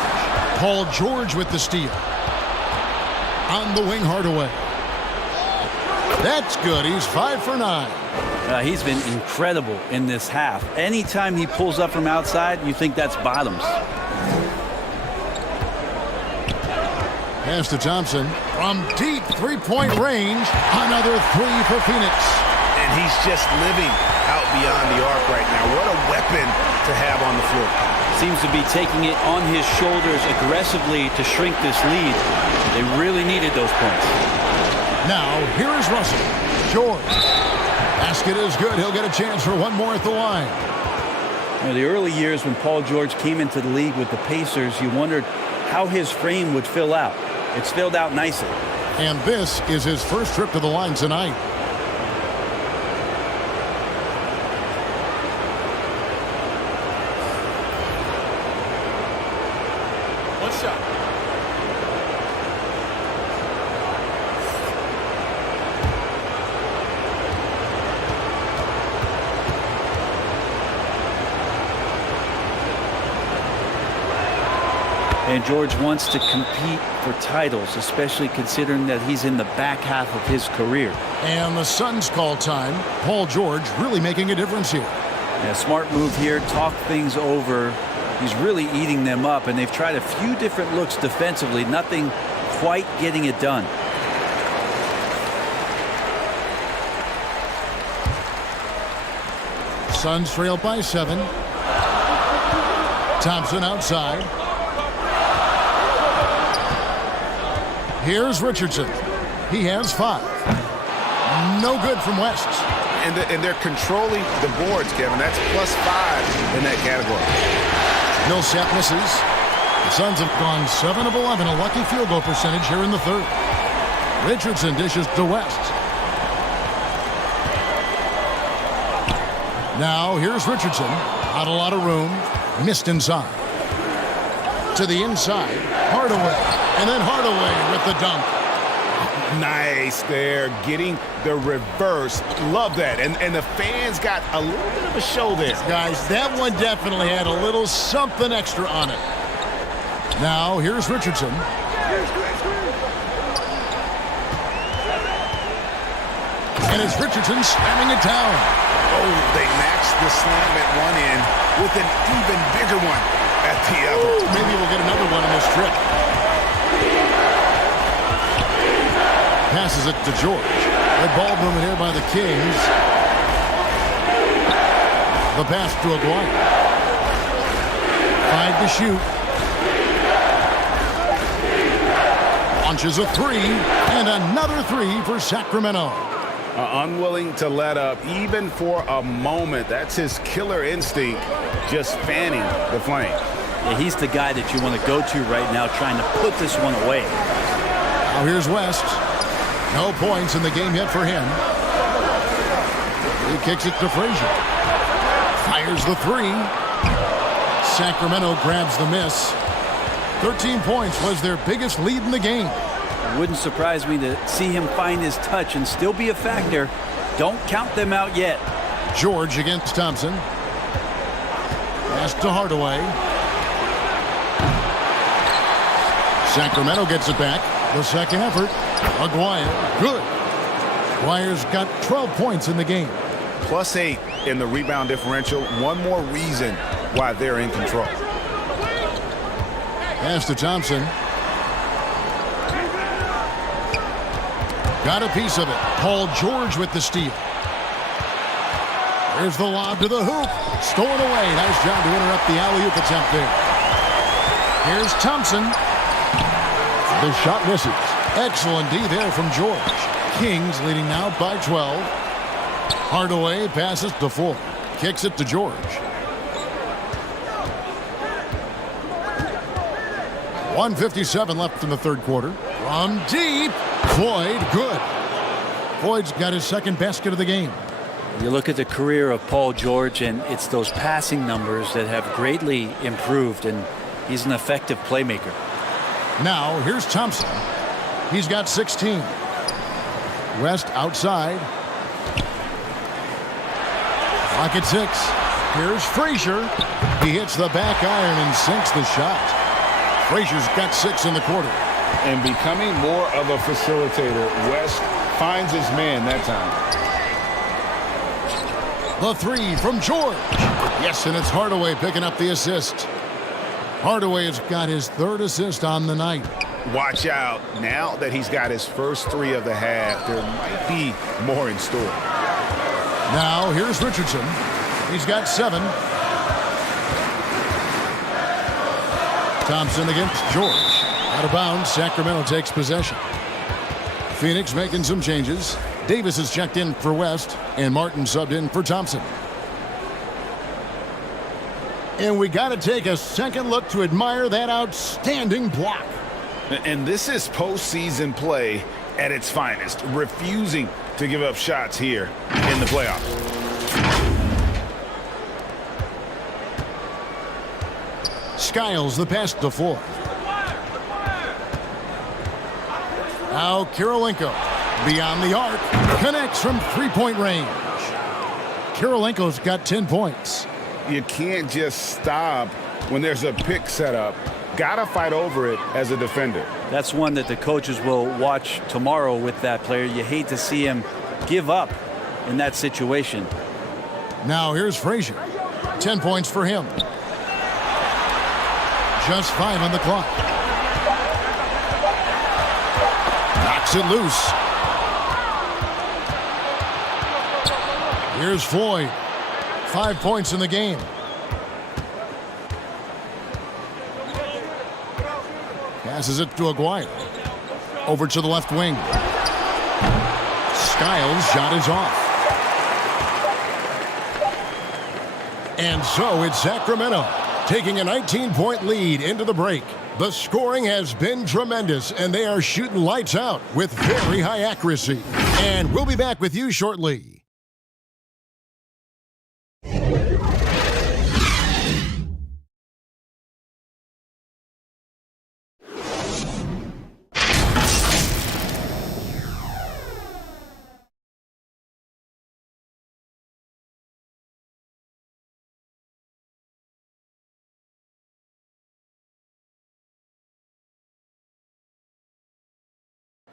Paul George with the steal. On the wing, Hardaway. That's good. He's 5 for 9. He's been incredible in this half. Anytime he pulls up from outside, you think that's bottoms. Pass to Thompson. From deep 3-point range, another 3 for Phoenix. And he's just living out beyond the arc right now. What a weapon to have on the floor. Seems to be taking it on his shoulders aggressively to shrink this lead. They really needed those points. Now, here is Russell. George. Basket is good. He'll get a chance for one more at the line. You know, the early years when Paul George came into the league with the Pacers, you wondered how his frame would fill out. It's filled out nicely. And this is his first trip to the line tonight. One shot. And George wants to compete for titles, especially considering that he's in the back half of his career. And the Suns call time. Paul George really making a difference here. Yeah, smart move here. Talk things over. He's really eating them up, and they've tried a few different looks defensively. Nothing quite getting it done. Suns trail by 7. Thompson outside. Here's Richardson. He has 5. No good from West. And they're controlling the boards, Kevin. That's +5 in that category. Millsap misses. The Suns have gone 7 of 11, a lucky field goal percentage here in the 3rd. Richardson dishes to West. Now here's Richardson. Not a lot of room. Missed inside. To the inside. Hardaway. And then Hardaway with the dunk. Nice there, getting the reverse. Love that. And the fans got a little bit of a show there. Guys, that one definitely had a little something extra on it. Now, here's Richardson. And it's Richardson slamming it down. Oh, they matched the slam at one end with an even bigger one at the other. Ooh, maybe we'll get another one in this trip. Passes it to George. Good ball movement here by the Kings. The pass to Aguirre. 5 to shoot. Launches a 3, and another 3 for Sacramento. Unwilling to let up even for a moment. That's his killer instinct, just fanning the flame. Yeah, he's the guy that you want to go to right now, trying to put this one away. Now here's West. No points in the game yet for him. He kicks it to Frazier. Fires the 3. Sacramento grabs the miss. 13 points was their biggest lead in the game. It wouldn't surprise me to see him find his touch and still be a factor. Don't count them out yet. George against Thompson. Pass to Hardaway. Sacramento gets it back. The second effort. Aguirre. Good. Aguirre's got 12 points in the game. +8 in the rebound differential. One more reason why they're in control. Pass to Thompson. Got a piece of it. Paul George with the steal. There's the lob to the hoop. Stolen away. Nice job to interrupt the alley-oop attempt there. Here's Thompson. The shot misses. Excellent D there from George. Kings leading now by 12. Hardaway passes to Ford. Kicks it to George. 1:57 left in the third quarter. From deep. Floyd, good. Floyd's got his second basket of the game. You look at the career of Paul George, and it's those passing numbers that have greatly improved, and he's an effective playmaker. Now, here's Thompson. He's got 16. West outside. Clock at 6. Here's Frazier. He hits the back iron and sinks the shot. Frazier's got 6 in the quarter. And becoming more of a facilitator, West finds his man that time. The three from George. Yes, and it's Hardaway picking up the assist. Hardaway has got his third assist on the night. Watch out. Now that he's got his first 3 of the half, there might be more in store. Now, here's Richardson. He's got 7. Thompson against George. Out of bounds, Sacramento takes possession. Phoenix making some changes. Davis is checked in for West, and Martin subbed in for Thompson. And we got to take a second look to admire that outstanding block. And this is postseason play at its finest, refusing to give up shots here in the playoffs. Skiles the pass to Ford. Now Kirilenko beyond the arc, connects from three-point range. Kirilenko's got 10 points. You can't just stop when there's a pick set up. Gotta fight over it as a defender. That's one that the coaches will watch tomorrow with that player. You hate to see him give up in that situation. Now here's Frazier. 10 points for him. Just 5 on the clock. Knocks it loose. Here's Floyd. 5 points in the game. Passes it to Aguirre. Over to the left wing. Skiles' shot is off. And so it's Sacramento taking a 19-point lead into the break. The scoring has been tremendous, and they are shooting lights out with very high accuracy. And we'll be back with you shortly.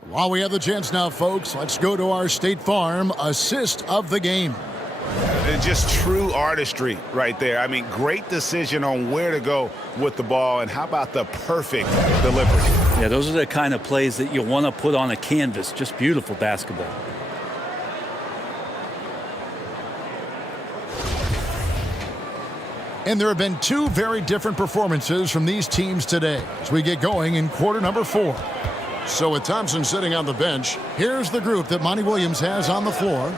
While we have the chance now, folks, let's go to our State Farm assist of the game. Just true artistry right there. I mean, great decision on where to go with the ball, and how about the perfect delivery? Yeah, those are the kind of plays that you want to put on a canvas. Just beautiful basketball. And there have been two very different performances from these teams today as we get going in quarter number 4. So with Thompson sitting on the bench, here's the group that Monty Williams has on the floor.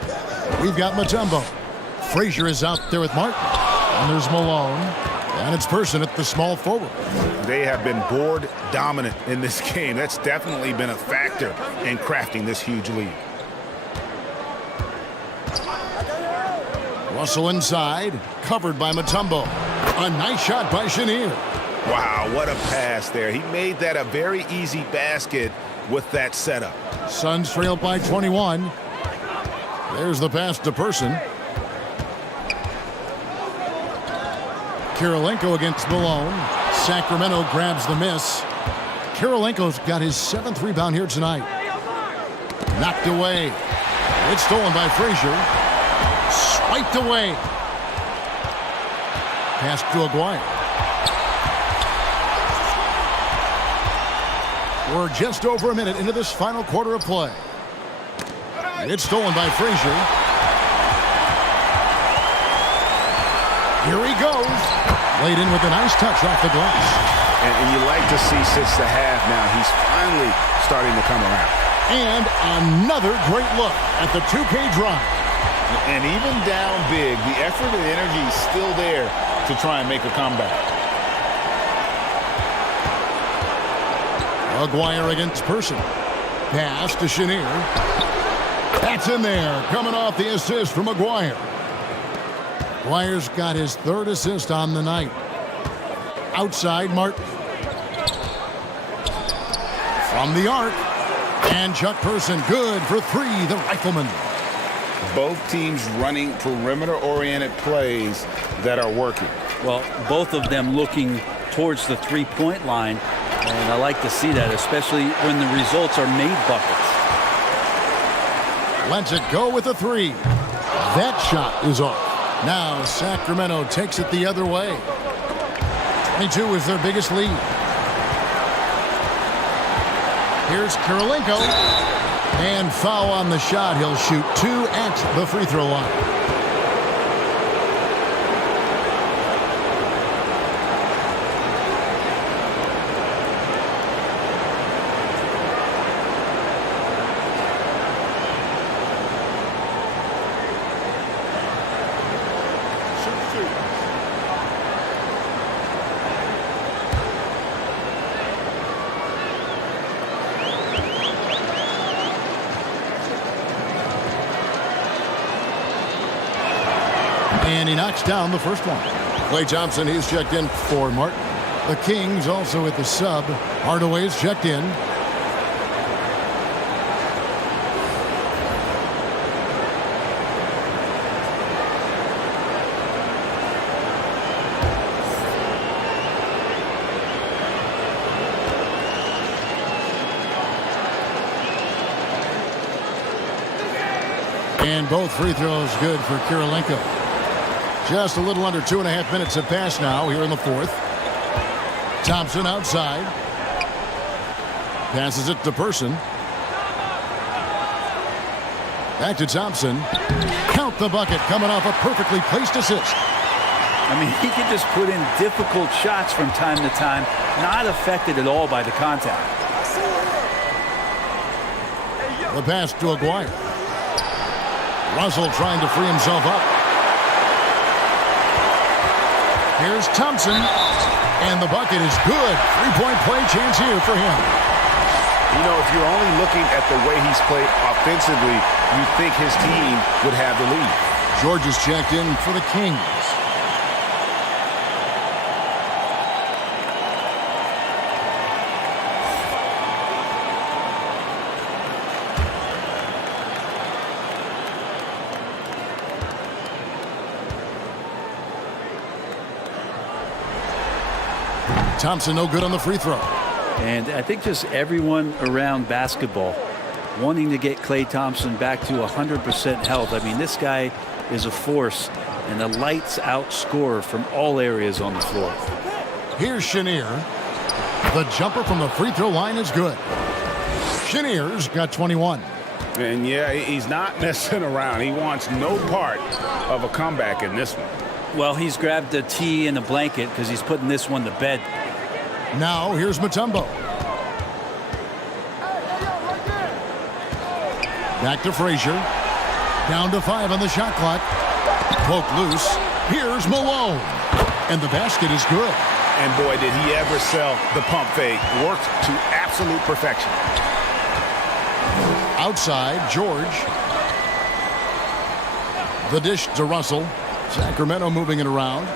We've got Mutombo. Frazier is out there with Martin. And there's Malone. And it's Person at the small forward. They have been board dominant in this game. That's definitely been a factor in crafting this huge lead. Russell inside, covered by Mutombo. A nice shot by Chenier. Wow, what a pass there. He made that a very easy basket with that setup. Suns trail by 21. There's the pass to Person. Kirilenko against Malone. Sacramento grabs the miss. Kirilenko's got his 7th rebound here tonight. Knocked away. It's stolen by Frazier. Swiped away. Pass to Aguirre. We're just over a minute into this final quarter of play. It's stolen by Frazier. Here he goes. Laid in with a nice touch off the glass. And you like to see since the half now, he's finally starting to come around. And another great look at the 2K drive. And even down big, the effort and energy is still there to try and make a comeback. Maguire against Person. Pass to Chenier. That's in there, coming off the assist from Maguire. Maguire's got his 3rd assist on the night. Outside, Martin. From the arc. And Chuck Person, good for 3, the rifleman. Both teams running perimeter-oriented plays that are working. Well, both of them looking towards the three-point line. And I like to see that, especially when the results are made buckets. Lets it go with a 3. That shot is off. Now Sacramento takes it the other way. 22 is their biggest lead. Here's Kirilenko. And foul on the shot. He'll shoot 2 at the free throw line. And he knocks down the first one. Klay Thompson, he's checked in for Martin. The Kings also at the sub. Hardaway's checked in. And both free throws good for Kirilenko. Just a little under 2.5 minutes have passed now here in the 4th. Thompson outside. Passes it to Person. Back to Thompson. Count the bucket, coming off a perfectly placed assist. I mean, he can just put in difficult shots from time to time, not affected at all by the contact. The pass to Aguirre. Russell trying to free himself up. Here's Thompson, and the bucket is good. 3-point play chance here for him. You know, if you're only looking at the way he's played offensively, you think his team would have the lead. George is checked in for the Kings. Thompson no good on the free throw. And I think just everyone around basketball wanting to get Klay Thompson back to 100% health. I mean, this guy is a force and a lights out scorer from all areas on the floor. Here's Chenier. The jumper from the free throw line is good. Chenier's got 21. And yeah, he's not messing around. He wants no part of a comeback in this one. Well, he's grabbed a tee and a blanket because he's putting this one to bed. Now here's Mutombo. Back to Frazier. Down to 5 on the shot clock. Poked loose. Here's Malone. And the basket is good. And boy, did he ever sell the pump fake. Worked to absolute perfection. Outside, George. The dish to Russell. Sacramento moving it around.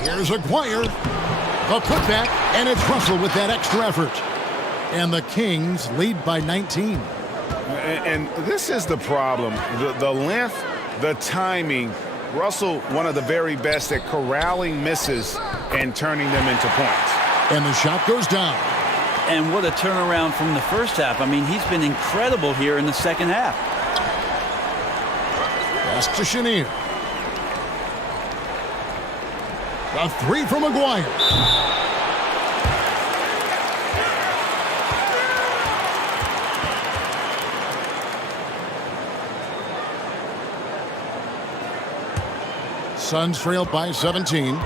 Here's Aguirre. The putback, and it's Russell with that extra effort. And the Kings lead by 19. And this is the problem. The length, the timing. Russell, one of the very best at corralling misses and turning them into points. And the shot goes down. And what a turnaround from the first half. I mean, he's been incredible here in the second half. Pass to Chenier. A 3 from Aguirre. Suns trailed by 17.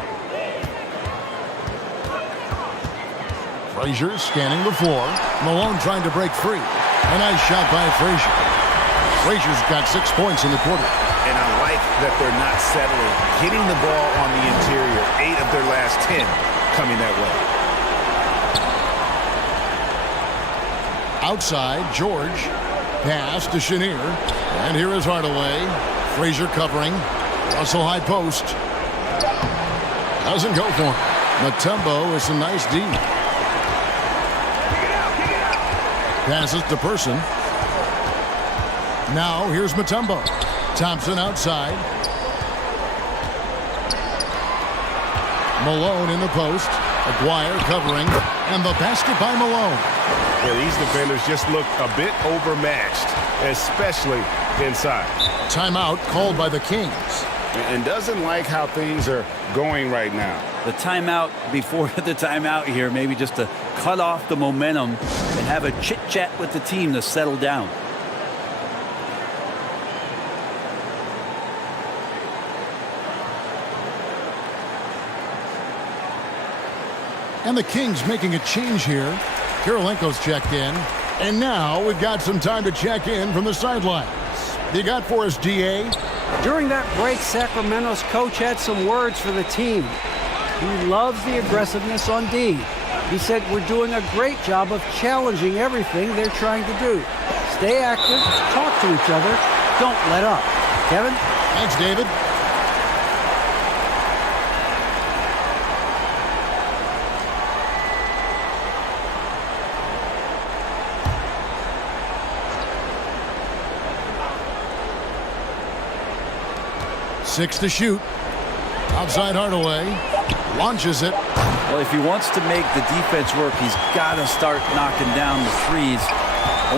Frazier scanning the floor. Malone trying to break free. A nice shot by Frazier. Frazier's got 6 points in the quarter. And I like that they're not settling. Getting the ball on the interior, 8 of their last 10 coming that way. Outside, George. Pass to Chenier. And here is Hardaway. Frazier covering. Russell high post. Doesn't go for him. Mutombo with some nice D. Passes to Person. Now here's Mutombo. Thompson outside. Malone in the post. Aguirre covering. And the basket by Malone. Yeah, these defenders just look a bit overmatched, especially inside. Timeout called by the Kings. And doesn't like how things are going right now. The timeout before the timeout here, maybe just to cut off the momentum and have a chit-chat with the team to settle down. And the Kings making a change here. Kirilenko's checked in. And now we've got some time to check in from the sidelines. You got for us, DA? During that break, Sacramento's coach had some words for the team. He loves the aggressiveness on D. He said, we're doing a great job of challenging everything they're trying to do. Stay active, talk to each other, don't let up. Kevin? Thanks, David. Six to shoot. Outside Hardaway. Launches it. Well, if he wants to make the defense work, he's got to start knocking down the threes.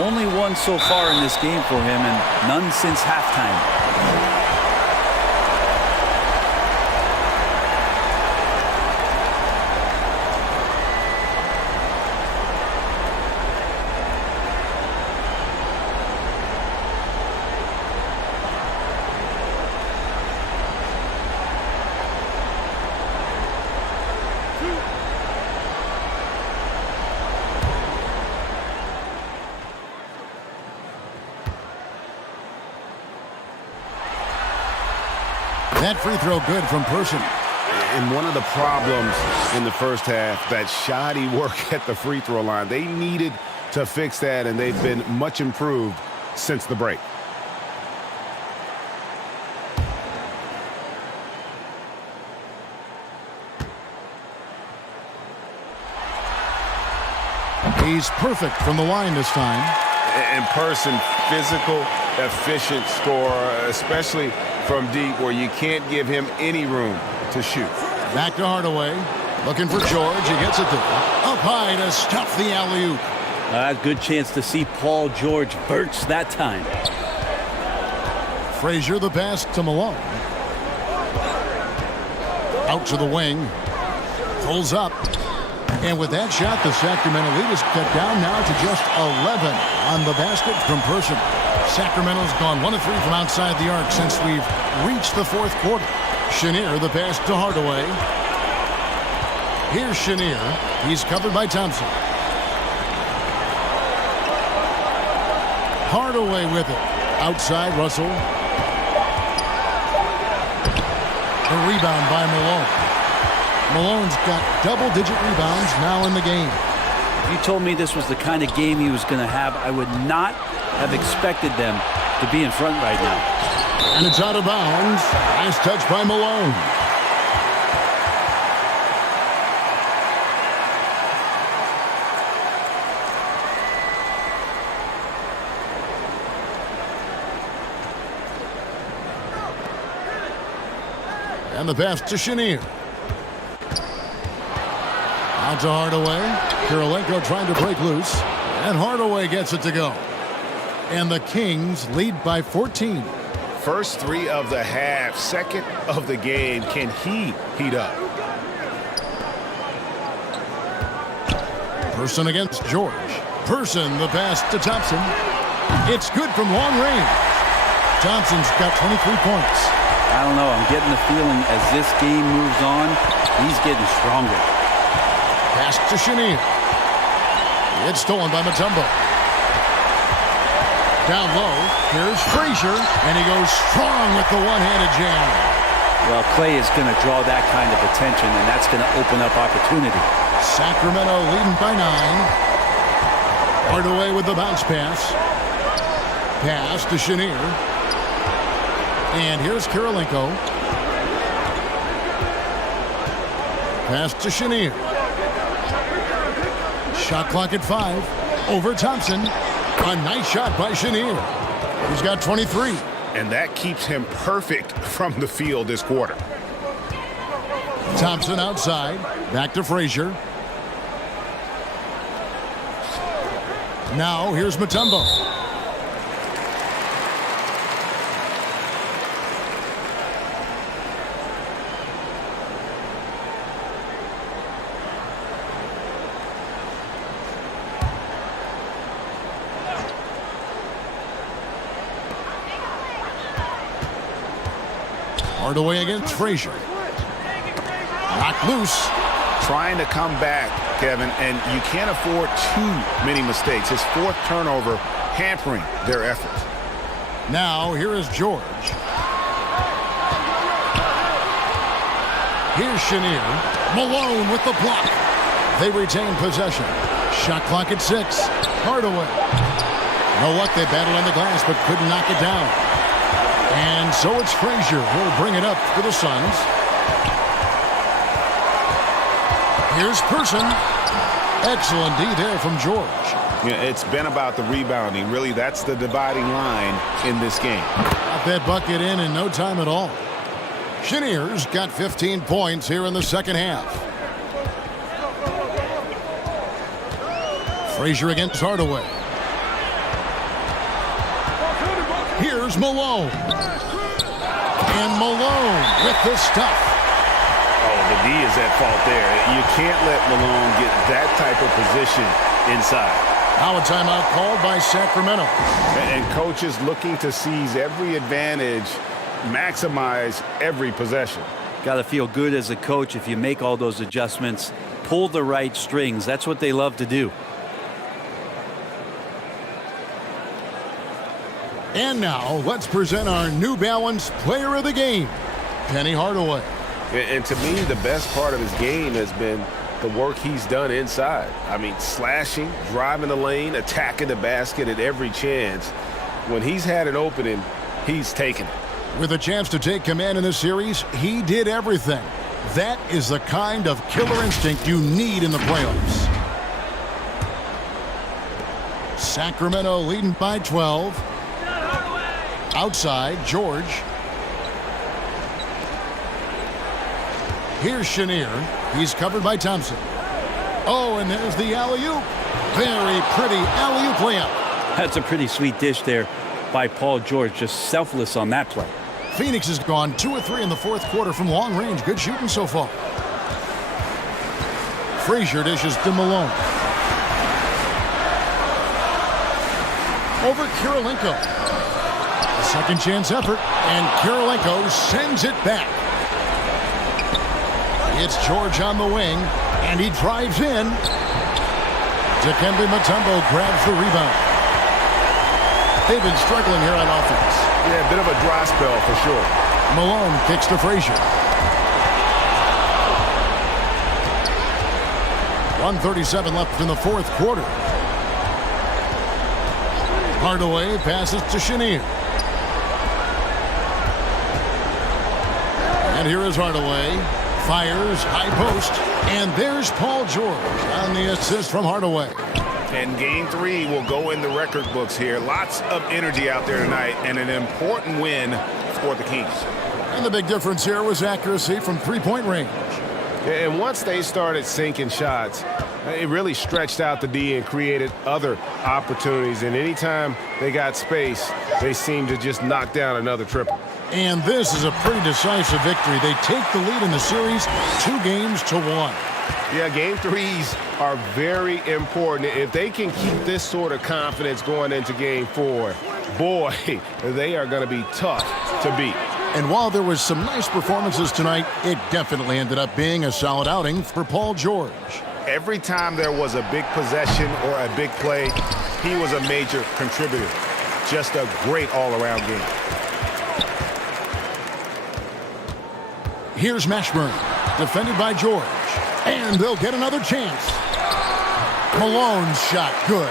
Only one so far in this game for him, and none since halftime. That free throw good from Person. And one of the problems in the first half, that shoddy work at the free throw line. They needed to fix that, and they've been much improved since the break. He's perfect from the line this time. And Person, physical, efficient scorer, especially from deep where you can't give him any room to shoot. Back to Hardaway. Looking for George. He gets it up high to stuff the alley-oop. Good chance to see Paul George burst that time. Frazier the pass to Malone. Out to the wing. Pulls up. And with that shot, the Sacramento lead is cut down now to just 11 on the basket from Person. Sacramento's gone 1 of 3 from outside the arc since we've reached the fourth quarter. Chenier the pass to Hardaway. Here's Chenier. He's covered by Thompson. Hardaway with it. Outside Russell. The rebound by Malone. Malone's got double-digit rebounds now in the game. If you told me this was the kind of game he was going to have, I would not have expected them to be in front right now. And it's out of bounds. Nice touch by Malone. And the pass to Chenier. Out to Hardaway. Kirilenko trying to break loose. And Hardaway gets it to go. And the Kings lead by 14. First 3 of the half, second of the game. Can he heat up? Person against George. Person the pass to Thompson. It's good from long range. Thompson's got 23 points. I don't know. I'm getting the feeling as this game moves on, he's getting stronger. Pass to Chenier. It's stolen by Mutombo. Down low, here's Frazier, and he goes strong with the one-handed jam. Well, Klay is going to draw that kind of attention, and that's going to open up opportunity. Sacramento leading by 9. Hardaway with the bounce pass. Pass to Chenier. And here's Kirilenko. Pass to Chenier. Shot clock at 5. Over Thompson. A nice shot by Chenier. He's got 23. And that keeps him perfect from the field this quarter. Thompson outside. Back to Frazier. Now here's Mutombo. Hardaway against Frazier. Knocked loose. Trying to come back, Kevin, and you can't afford too many mistakes. His 4th turnover hampering their effort. Now here is George. Here's Chenier. Malone with the block. They retain possession. Shot clock at 6. Hardaway. You know what? They battled on the glass but couldn't knock it down. And so it's Frazier who'll bring it up for the Suns. Here's Person. Excellent D there from George. Yeah, it's been about the rebounding. Really, that's the dividing line in this game. Got that bucket in no time at all. Chenier's got 15 points here in the second half. Frazier against Hardaway. Here's Malone. And Malone with the stuff. Oh, the D is at fault there. You can't let Malone get that type of position inside. Now a timeout called by Sacramento. And coaches looking to seize every advantage, maximize every possession. Got to feel good as a coach if you make all those adjustments, pull the right strings. That's what they love to do. And now, let's present our New Balance Player of the Game, Penny Hardaway. And to me, the best part of his game has been the work he's done inside. I mean, slashing, driving the lane, attacking the basket at every chance. When he's had an opening, he's taken it. With a chance to take command in this series, he did everything. That is the kind of killer instinct you need in the playoffs. Sacramento leading by 12. Outside, George. Here's Chenier. He's covered by Thompson. Oh, and there's the alley-oop. Very pretty alley-oop layup. That's a pretty sweet dish there by Paul George. Just selfless on that play. Phoenix has gone 2 of 3 in the 4th quarter from long range. Good shooting so far. Frazier dishes to Malone. Over Kirilenko. A second chance effort, and Kirilenko sends it back. It's George on the wing, and he drives in. Dikembe Mutombo grabs the rebound. They've been struggling here on offense. Yeah, a bit of a dry spell for sure. Malone kicks to Frazier. 1:37 left in the 4th quarter. Hardaway passes to Chenier. And here is Hardaway. Fires, high post. And there's Paul George on the assist from Hardaway. And game 3 will go in the record books here. Lots of energy out there tonight and an important win for the Kings. And the big difference here was accuracy from three-point range. And once they started sinking shots, it really stretched out the D and created other opportunities. And anytime they got space, they seemed to just knock down another triple. And this is a pretty decisive victory. They take the lead in the series 2-1. Yeah, game 3s are very important. If they can keep this sort of confidence going into game 4, boy, they are going to be tough to beat. And while there was some nice performances tonight, it definitely ended up being a solid outing for Paul George. Every time there was a big possession or a big play, he was a major contributor. Just a great all-around game. Here's Mashburn, defended by George. And they'll get another chance. Malone's shot, good.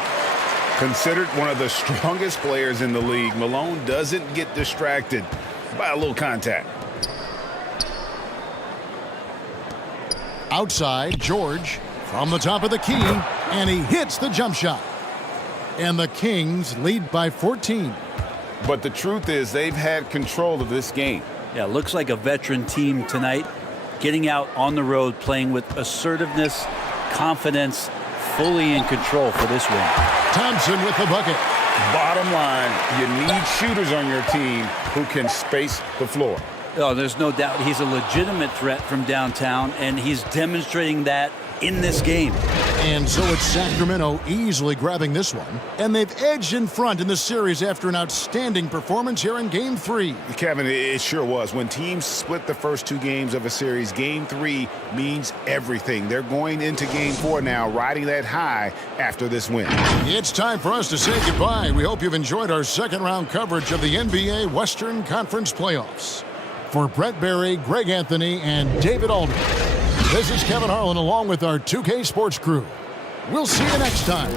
Considered one of the strongest players in the league, Malone doesn't get distracted by a little contact. Outside, George from the top of the key, and he hits the jump shot. And the Kings lead by 14. But the truth is they've had control of this game. Yeah, looks like a veteran team tonight, getting out on the road, playing with assertiveness, confidence, fully in control for this win. Thompson with the bucket. Bottom line, you need shooters on your team who can space the floor. Oh, there's no doubt he's a legitimate threat from downtown, and he's demonstrating that in this game. And so it's Sacramento easily grabbing this one. And they've edged in front in the series after an outstanding performance here in Game 3. Kevin, it sure was. When teams split the first two games of a series, Game 3 means everything. They're going into Game 4 now, riding that high after this win. It's time for us to say goodbye. We hope you've enjoyed our second-round coverage of the NBA Western Conference Playoffs. For Brett Berry, Greg Anthony, and David Aldridge, this is Kevin Harlan along with our 2K Sports crew. We'll see you next time.